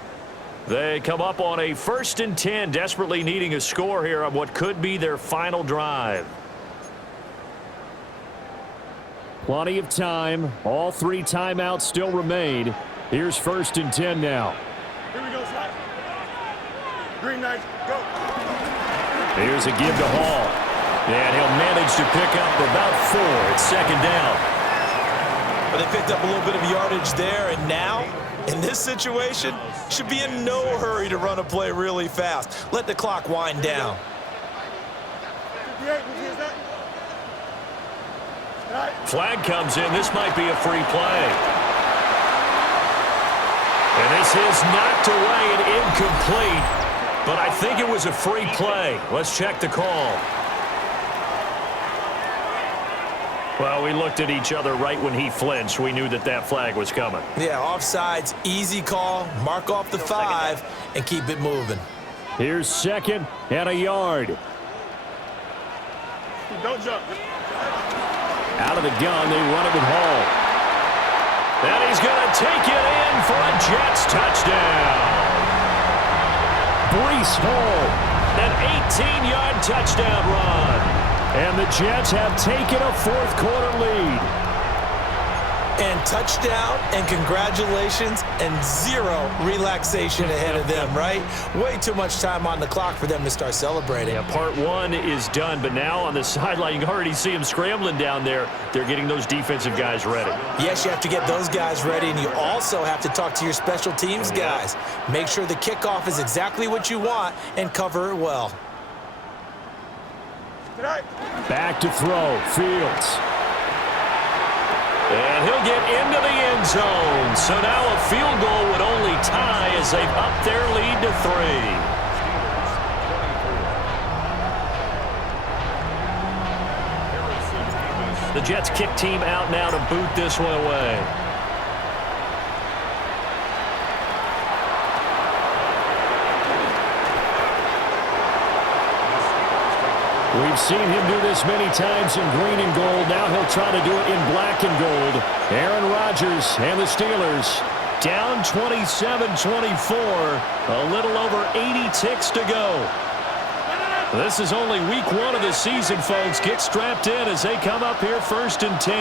They come up on a 1st and 10, desperately needing a score here on what could be their final drive. Plenty of time. All 3 timeouts still remain. Here's 1st and 10 now. Here we go, slide. Green Knight, go. Here's a give to Hall. And he'll manage to pick up about 4. It's 2nd down. But they picked up a little bit of yardage there, and now, in this situation, should be in no hurry to run a play really fast. Let the clock wind down. 58, is that? Flag comes in. This might be a free play. And this is knocked away and incomplete. But I think it was a free play. Let's check the call. Well, we looked at each other right when he flinched. We knew that that flag was coming. Yeah, offsides, easy call. Mark off the 5 and keep it moving. Here's 2nd and a yard. Don't jump. Out of the gun, they run it with Hall. And he's going to take it in for a Jets touchdown. Breece Hall, an 18-yard touchdown run. And the Jets have taken a 4th quarter lead. and touchdown and congratulations and zero relaxation ahead of them, right? Way too much time on the clock for them to start celebrating. Yeah, part one is done, but now on the sideline, you can already see them scrambling down there. They're getting those defensive guys ready. Yes, you have to get those guys ready, and you also have to talk to your special teams guys. Make sure the kickoff is exactly what you want and cover it well. Back to throw, Fields. And he'll get into the end zone. So now a field goal would only tie as they've upped their lead to 3. The Jets kick team out now to boot this one away. We've seen him do this many times in green and gold. Now he'll try to do it in black and gold. Aaron Rodgers and the Steelers down 27-24. A little over 80 ticks to go. This is only week 1 of the season, folks. Get strapped in as they come up here 1st and 10.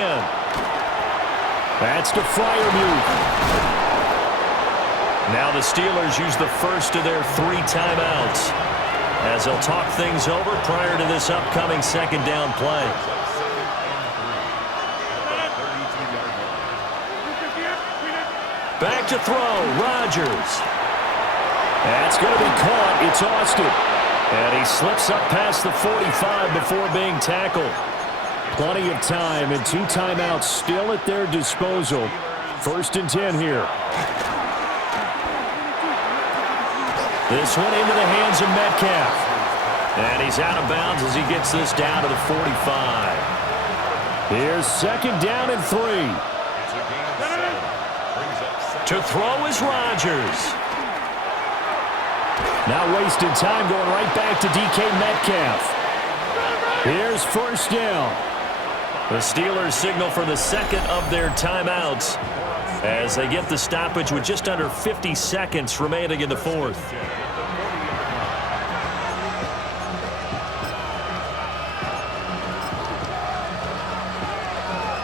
That's to Freiermuth. Now the Steelers use the first of their 3 timeouts as they'll talk things over prior to this upcoming second down play. Back to throw, Rodgers. That's going to be caught. It's Austin. And he slips up past the 45 before being tackled. Plenty of time and 2 timeouts still at their disposal. 1st and 10 here. This one into the hands of Metcalf. And he's out of bounds as he gets this down to the 45. Here's 2nd down and 3. To throw is Rodgers. Now wasting time going right back to DK Metcalf. Here's 1st down. The Steelers signal for the 2nd of their timeouts as they get the stoppage with just under 50 seconds remaining in the 4th.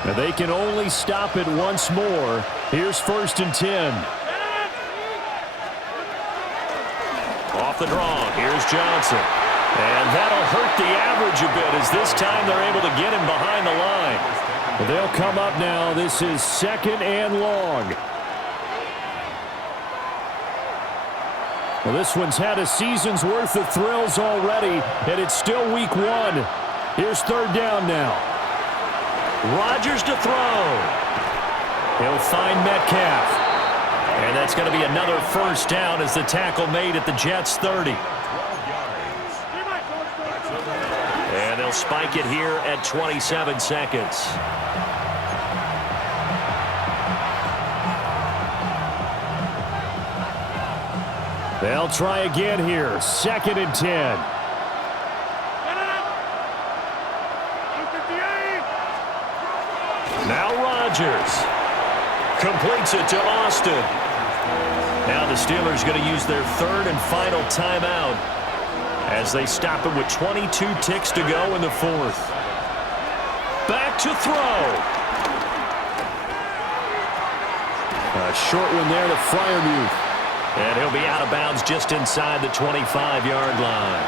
And they can only stop it once more. Here's 1st and 10. Off the draw, here's Johnson. And that'll hurt the average a bit as this time they're able to get him behind the line. Well, they'll come up now. This is 2nd and long. Well, this one's had a season's worth of thrills already, and it's still week 1. Here's 3rd down now. Rodgers to throw. He'll find Metcalf. And that's going to be another 1st down as the tackle made at the Jets' 30. And they'll spike it here at 27 seconds. They'll try again here. 2nd and 10. Now Rodgers completes it to Austin. Now the Steelers going to use their 3rd and final timeout as they stop it with 22 ticks to go in the 4th. Back to throw. A short one there to Freiermuth. And he'll be out of bounds just inside the 25-yard line.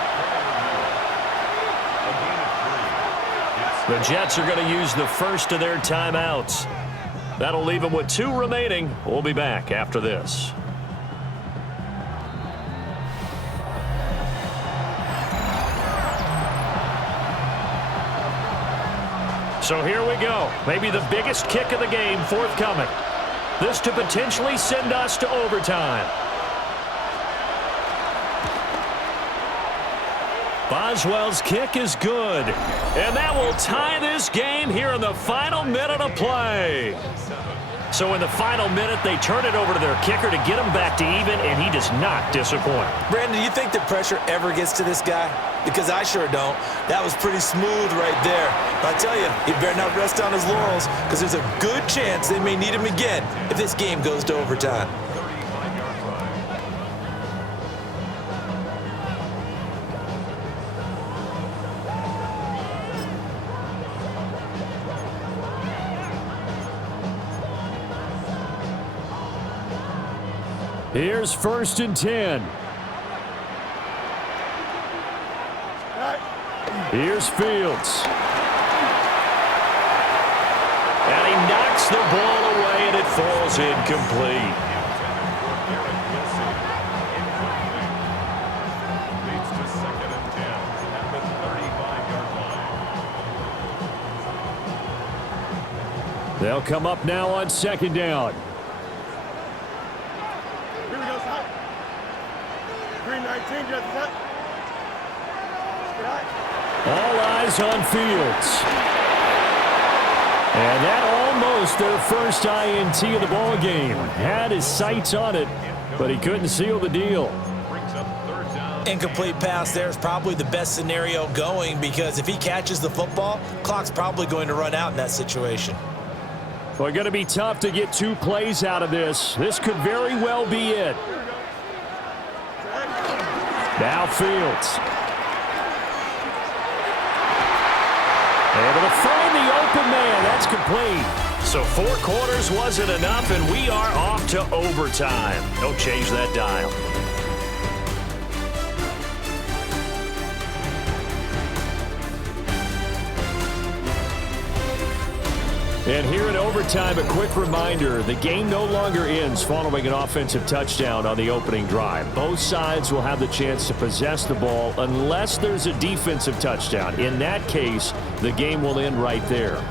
The Jets are going to use the 1st of their timeouts. That'll leave them with 2 remaining. We'll be back after this. So here we go. Maybe the biggest kick of the game forthcoming. This to potentially send us to overtime. Boswell's kick is good. And that will tie this game here in the final minute of play. So in the final minute, they turn it over to their kicker to get him back to even, and he does not disappoint. Brandon, do you think the pressure ever gets to this guy? Because I sure don't. That was pretty smooth right there. But I tell you, he better not rest on his laurels because there's a good chance they may need him again if this game goes to overtime. Here's 1st and 10. Here's Fields. And he knocks the ball away, and it falls incomplete. Leads to 2nd and 10 at the 35-yard line. They'll come up now on 2nd down. Here we go, stop. 319, just set. All eyes on Fields. And that almost their first INT of the ball game. Had his sights on it, but he couldn't seal the deal. Brings up 3rd down. Incomplete pass there is probably the best scenario going, because if he catches the football, clock's probably going to run out in that situation. Well, going to be tough to get 2 plays out of this. This could very well be it. Now Fields. Able to find the open man. That's complete. So 4 quarters wasn't enough, and we are off to overtime. Don't change that dial. And here in overtime, a quick reminder, the game no longer ends following an offensive touchdown on the opening drive. Both sides will have the chance to possess the ball unless there's a defensive touchdown. In that case, the game will end right there.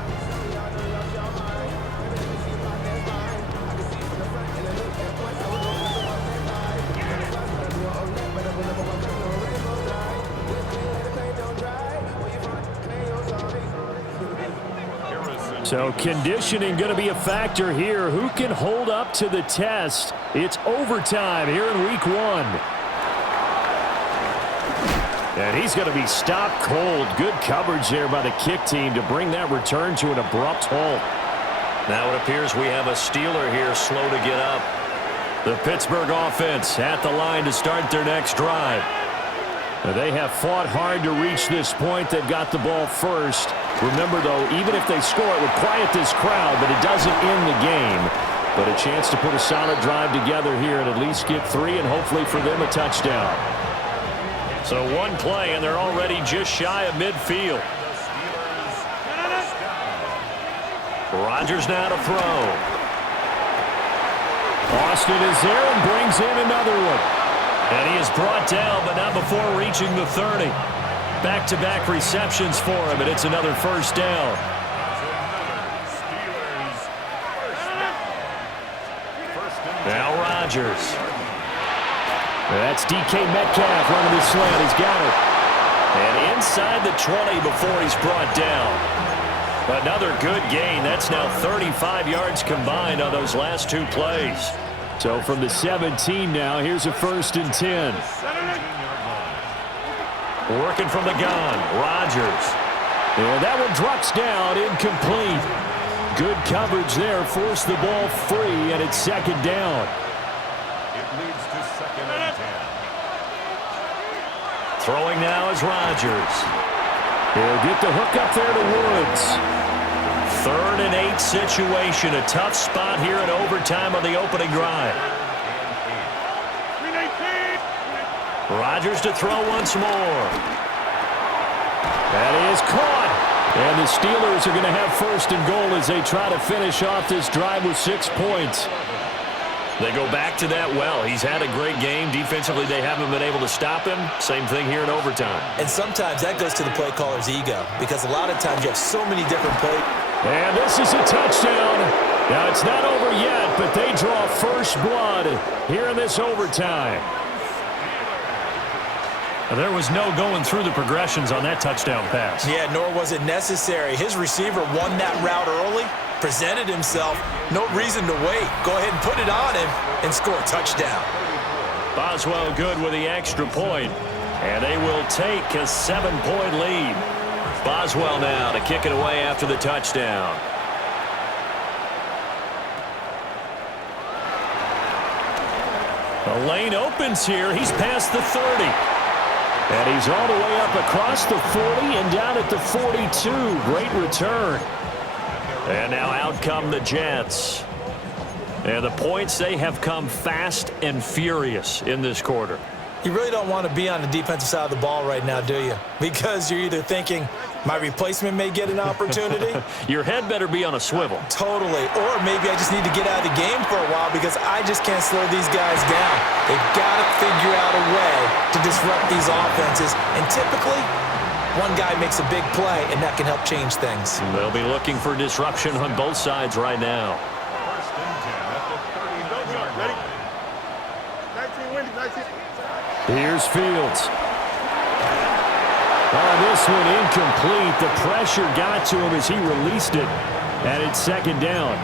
So conditioning going to be a factor here. Who can hold up to the test? It's overtime here in week 1. And he's going to be stopped cold. Good coverage there by the kick team to bring that return to an abrupt halt. Now it appears we have a Steeler here slow to get up. The Pittsburgh offense at the line to start their next drive. They have fought hard to reach this point. They've got the ball first. Remember, though, even if they score, it would quiet this crowd, but it doesn't end the game. But a chance to put a solid drive together here and at least get 3 and hopefully for them a touchdown. So 1 play, and they're already just shy of midfield. Rodgers now to throw. Austin is there and brings in another one. And he is brought down, but not before reaching the 30. Back-to-back receptions for him, and it's another 1st down. Now Rodgers. That's DK Metcalf running the slant. He's got it. And inside the 20 before he's brought down. Another good gain. That's now 35 yards combined on those last 2 plays. So from the 17 now, here's a 1st and 10. Working from the gun, Rodgers. And that one drops down, incomplete. Good coverage there, forced the ball free, and it's 2nd down. It leads to 2nd and 10. Throwing now is Rodgers. He'll get the hook up there to Woods. 3rd and 8 situation, a tough spot here in overtime on the opening drive. Rodgers to throw once more. That is caught. And the Steelers are going to have 1st and goal as they try to finish off this drive with 6 points. They go back to that well. He's had a great game. Defensively, they haven't been able to stop him. Same thing here in overtime. And sometimes that goes to the play caller's ego, because a lot of times you have so many different plays. And this is a touchdown. Now, it's not over yet, but they draw first blood here in this overtime. There was no going through the progressions on that touchdown pass. Yeah, nor was it necessary. His receiver won that route early, presented himself. No reason to wait. Go ahead and put it on him and score a touchdown. Boswell good with the extra point, and they will take a 7-point lead. Boswell now to kick it away after the touchdown. The lane opens here. He's past the 30. And he's all the way up across the 40 and down at the 42. Great return. And now out come the Jets. And the points, they have come fast and furious in this quarter. You really don't want to be on the defensive side of the ball right now, do you? Because you're either thinking, my replacement may get an opportunity. Your head better be on a swivel. Totally. Or maybe I just need to get out of the game for a while because I just can't slow these guys down. They've got to figure out a way to disrupt these offenses. And typically, one guy makes a big play, and that can help change things. They'll be looking for disruption on both sides right now. First and 10 at the 30-yard line. Ready? 19 wins, 19. Here's Fields. Oh, this one incomplete. The pressure got to him as he released it. And it's second down.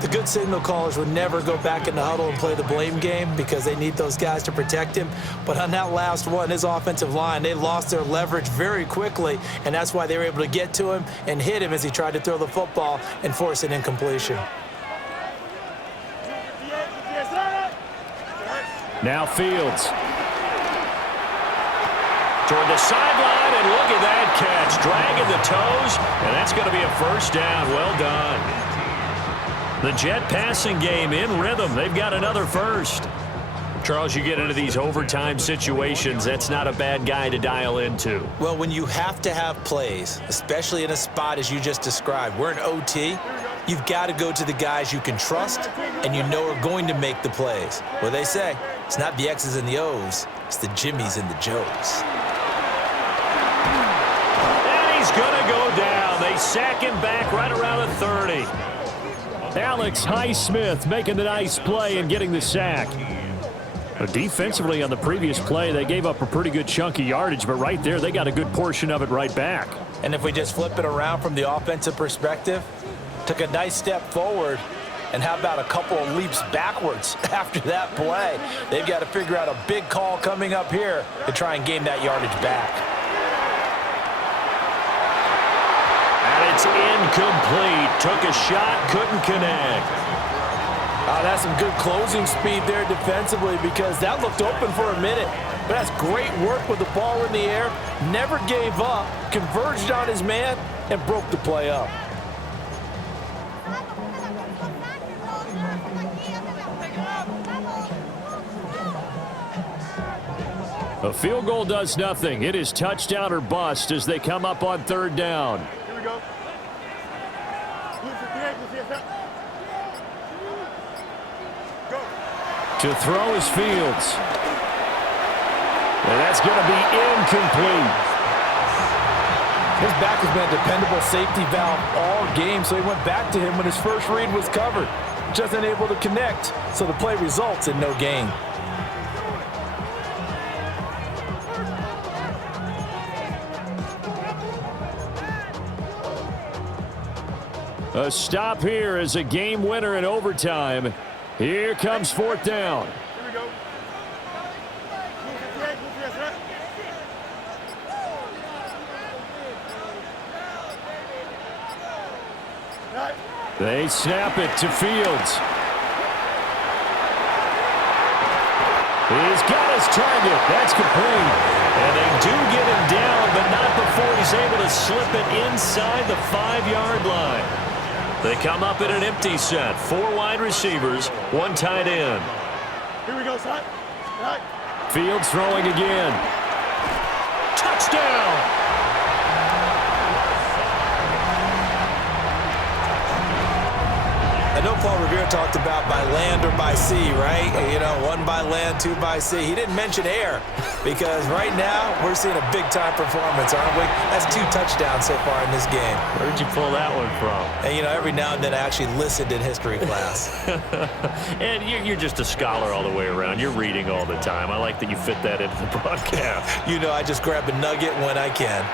The good signal callers would never go back in the huddle and play the blame game because they need those guys to protect him. But on that last one, his offensive line, they lost their leverage very quickly, and that's why they were able to get to him and hit him as he tried to throw the football and force an incompletion. Now Fields. Toward the sideline, and look at that catch. Dragging the toes, and that's going to be a first down. Well done. The Jet passing game in rhythm. They've got another first. Charles, you get into these overtime situations, that's not a bad guy to dial into. Well, when you have to have plays, especially in a spot as you just described, we're in OT, you've got to go to the guys you can trust and you know are going to make the plays. What they say, it's not the X's and the O's, it's the Jimmies and the Joes. And he's going to go down. They sack him back right around the 30. Alex Highsmith making the nice play and getting the sack. Defensively on the previous play, they gave up a pretty good chunk of yardage, but right there, they got a good portion of it right back. And if we just flip it around from the offensive perspective, took a nice step forward, and how about a couple of leaps backwards after that play? They've got to figure out a big call coming up here to try and gain that yardage back. And it's incomplete. Took a shot, couldn't connect. That's some good closing speed there defensively because that looked open for a minute. But that's great work with the ball in the air. Never gave up, converged on his man, and broke the play up. A field goal does nothing. It is touchdown or bust as they come up on third down. Here we go. To throw is Fields. And that's going to be incomplete. His back has been a dependable safety valve all game, so he went back to him when his first read was covered. Just unable to connect, so the play results in no gain. A stop here is a game winner in overtime. Here comes fourth down. Here we go. They snap it to Fields. He's got his target. That's complete. And they do get him down, but not before he's able to slip it inside the 5-yard line. They come up in an empty set. 4 wide receivers, 1 tight end. Here we go, son. Right. Fields throwing again. Touchdown! I know Paul Revere talked about by land or by sea, right? You know, 1 by land, 2 by sea. He didn't mention air because right now we're seeing a big-time performance, aren't we? That's 2 touchdowns so far in this game. Where'd you pull that one from? And, you know, every now and then I actually listened in history class. And you're just a scholar all the way around. You're reading all the time. I like that you fit that into the broadcast. You know, I just grab a nugget when I can.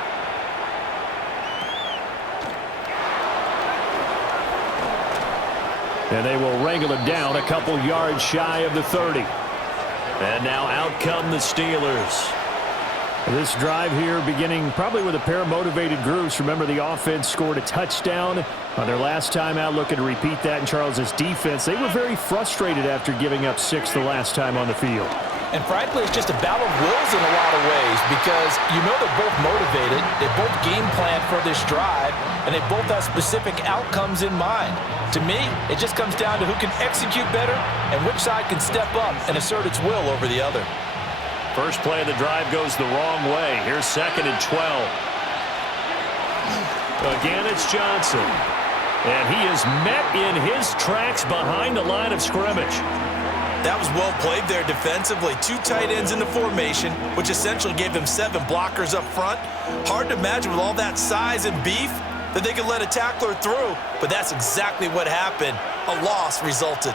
And they will wrangle him down a couple yards shy of the 30. And now out come the Steelers. This drive here beginning probably with a pair of motivated groups. Remember, the offense scored a touchdown on their last time out, looking to repeat that in Charles's defense. They were very frustrated after giving up 6 the last time on the field. And frankly, it's just a battle of wills in a lot of ways because you know they're both motivated, they both game plan for this drive, and they both have specific outcomes in mind. To me, it just comes down to who can execute better and which side can step up and assert its will over the other. First play of the drive goes the wrong way. Here's 2nd and 12. Again, it's Johnson. And he is met in his tracks behind the line of scrimmage. That was well played there defensively. 2 tight ends in the formation, which essentially gave them 7 blockers up front. Hard to imagine with all that size and beef that they could let a tackler through, but that's exactly what happened. A loss resulted.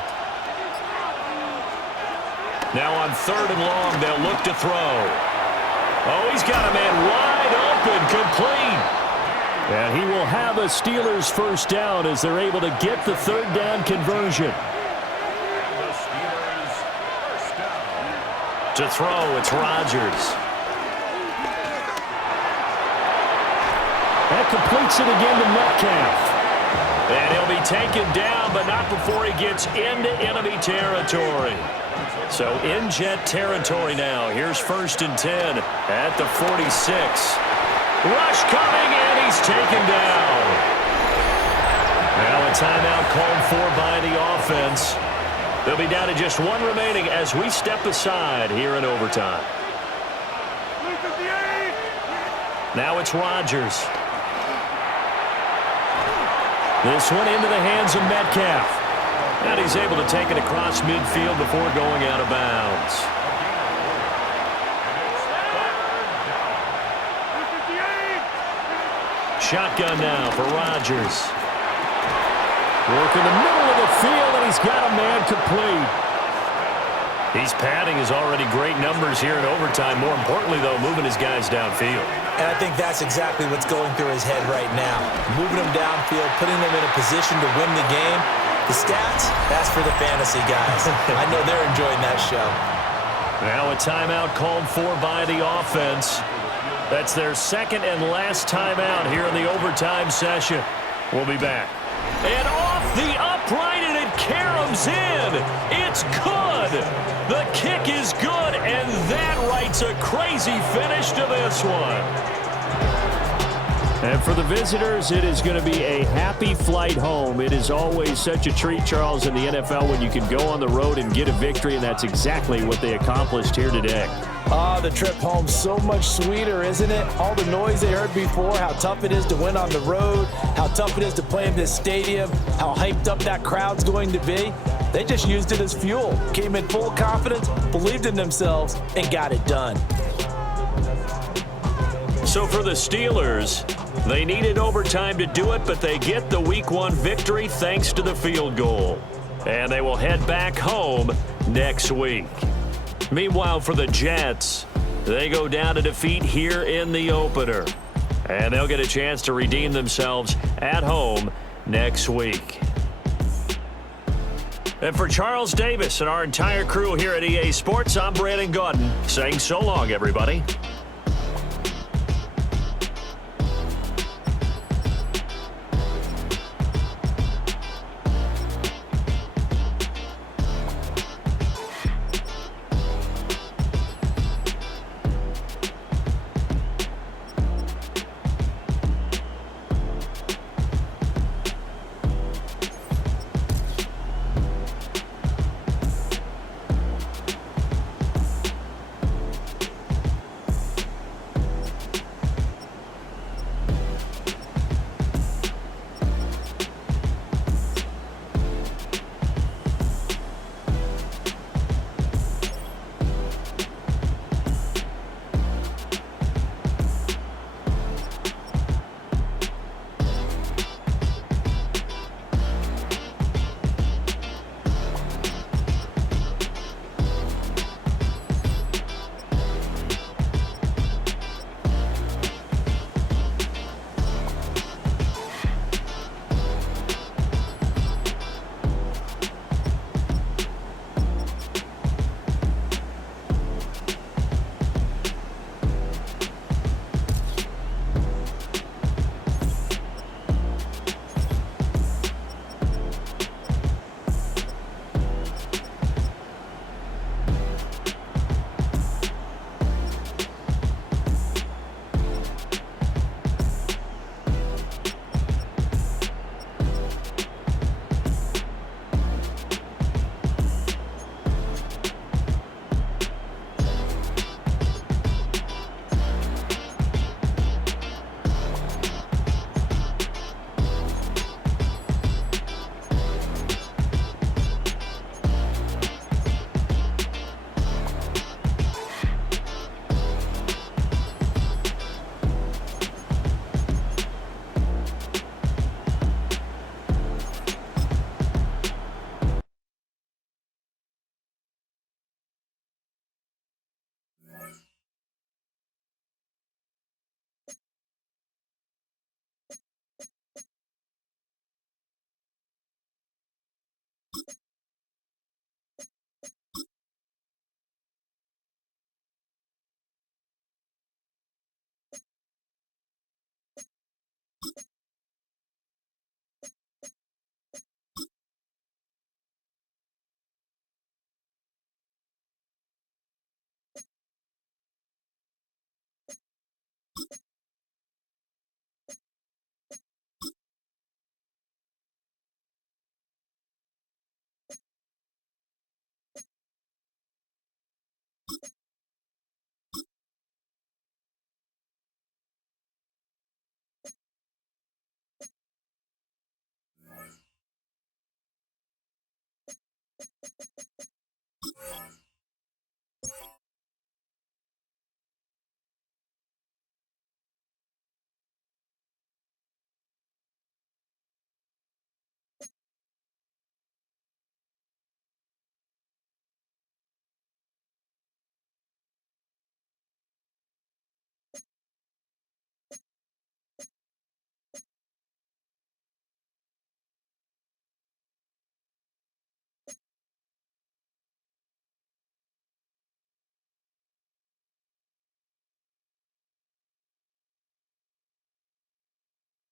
Now on 3rd and long, they'll look to throw. Oh, he's got a man wide open, complete. And he will have a Steelers first down as they're able to get the 3rd down conversion. To throw, it's Rodgers. That completes it again to Metcalf. And he'll be taken down, but not before he gets into enemy territory. So in Jet territory now. Here's 1st and 10 at the 46. Rush coming, and he's taken down. Now a timeout called for by the offense. They'll be down to just 1 remaining as we step aside here in overtime. Now it's Rodgers. This one into the hands of Metcalf. And he's able to take it across midfield before going out of bounds. Shotgun now for Rodgers. Work in the middle of the field, and he's got a man complete. He's padding his already great numbers here in overtime. More importantly, though, moving his guys downfield. And I think that's exactly what's going through his head right now. Moving them downfield, putting them in a position to win the game. The stats, that's for the fantasy guys. I know they're enjoying that show. Now a timeout called for by the offense. That's their 2nd and last timeout here in the overtime session. We'll be back. And off the upright, and it caroms in. It's good. The kick is good, and that writes a crazy finish to this one. And for the visitors, it is going to be a happy flight home. It is always such a treat, Charles, in the NFL when you can go on the road and get a victory, and that's exactly what they accomplished here today. The trip home so much sweeter, isn't it? All the noise they heard before, how tough it is to win on the road, how tough it is to play in this stadium, how hyped up that crowd's going to be. They just used it as fuel, came in full confidence, believed in themselves, and got it done. So for the Steelers, they needed overtime to do it, but they get the Week 1 victory thanks to the field goal. And they will head back home next week. Meanwhile, for the Jets, they go down to defeat here in the opener. And they'll get a chance to redeem themselves at home next week. And for Charles Davis and our entire crew here at EA Sports, I'm Brandon Gaudin saying so long, everybody.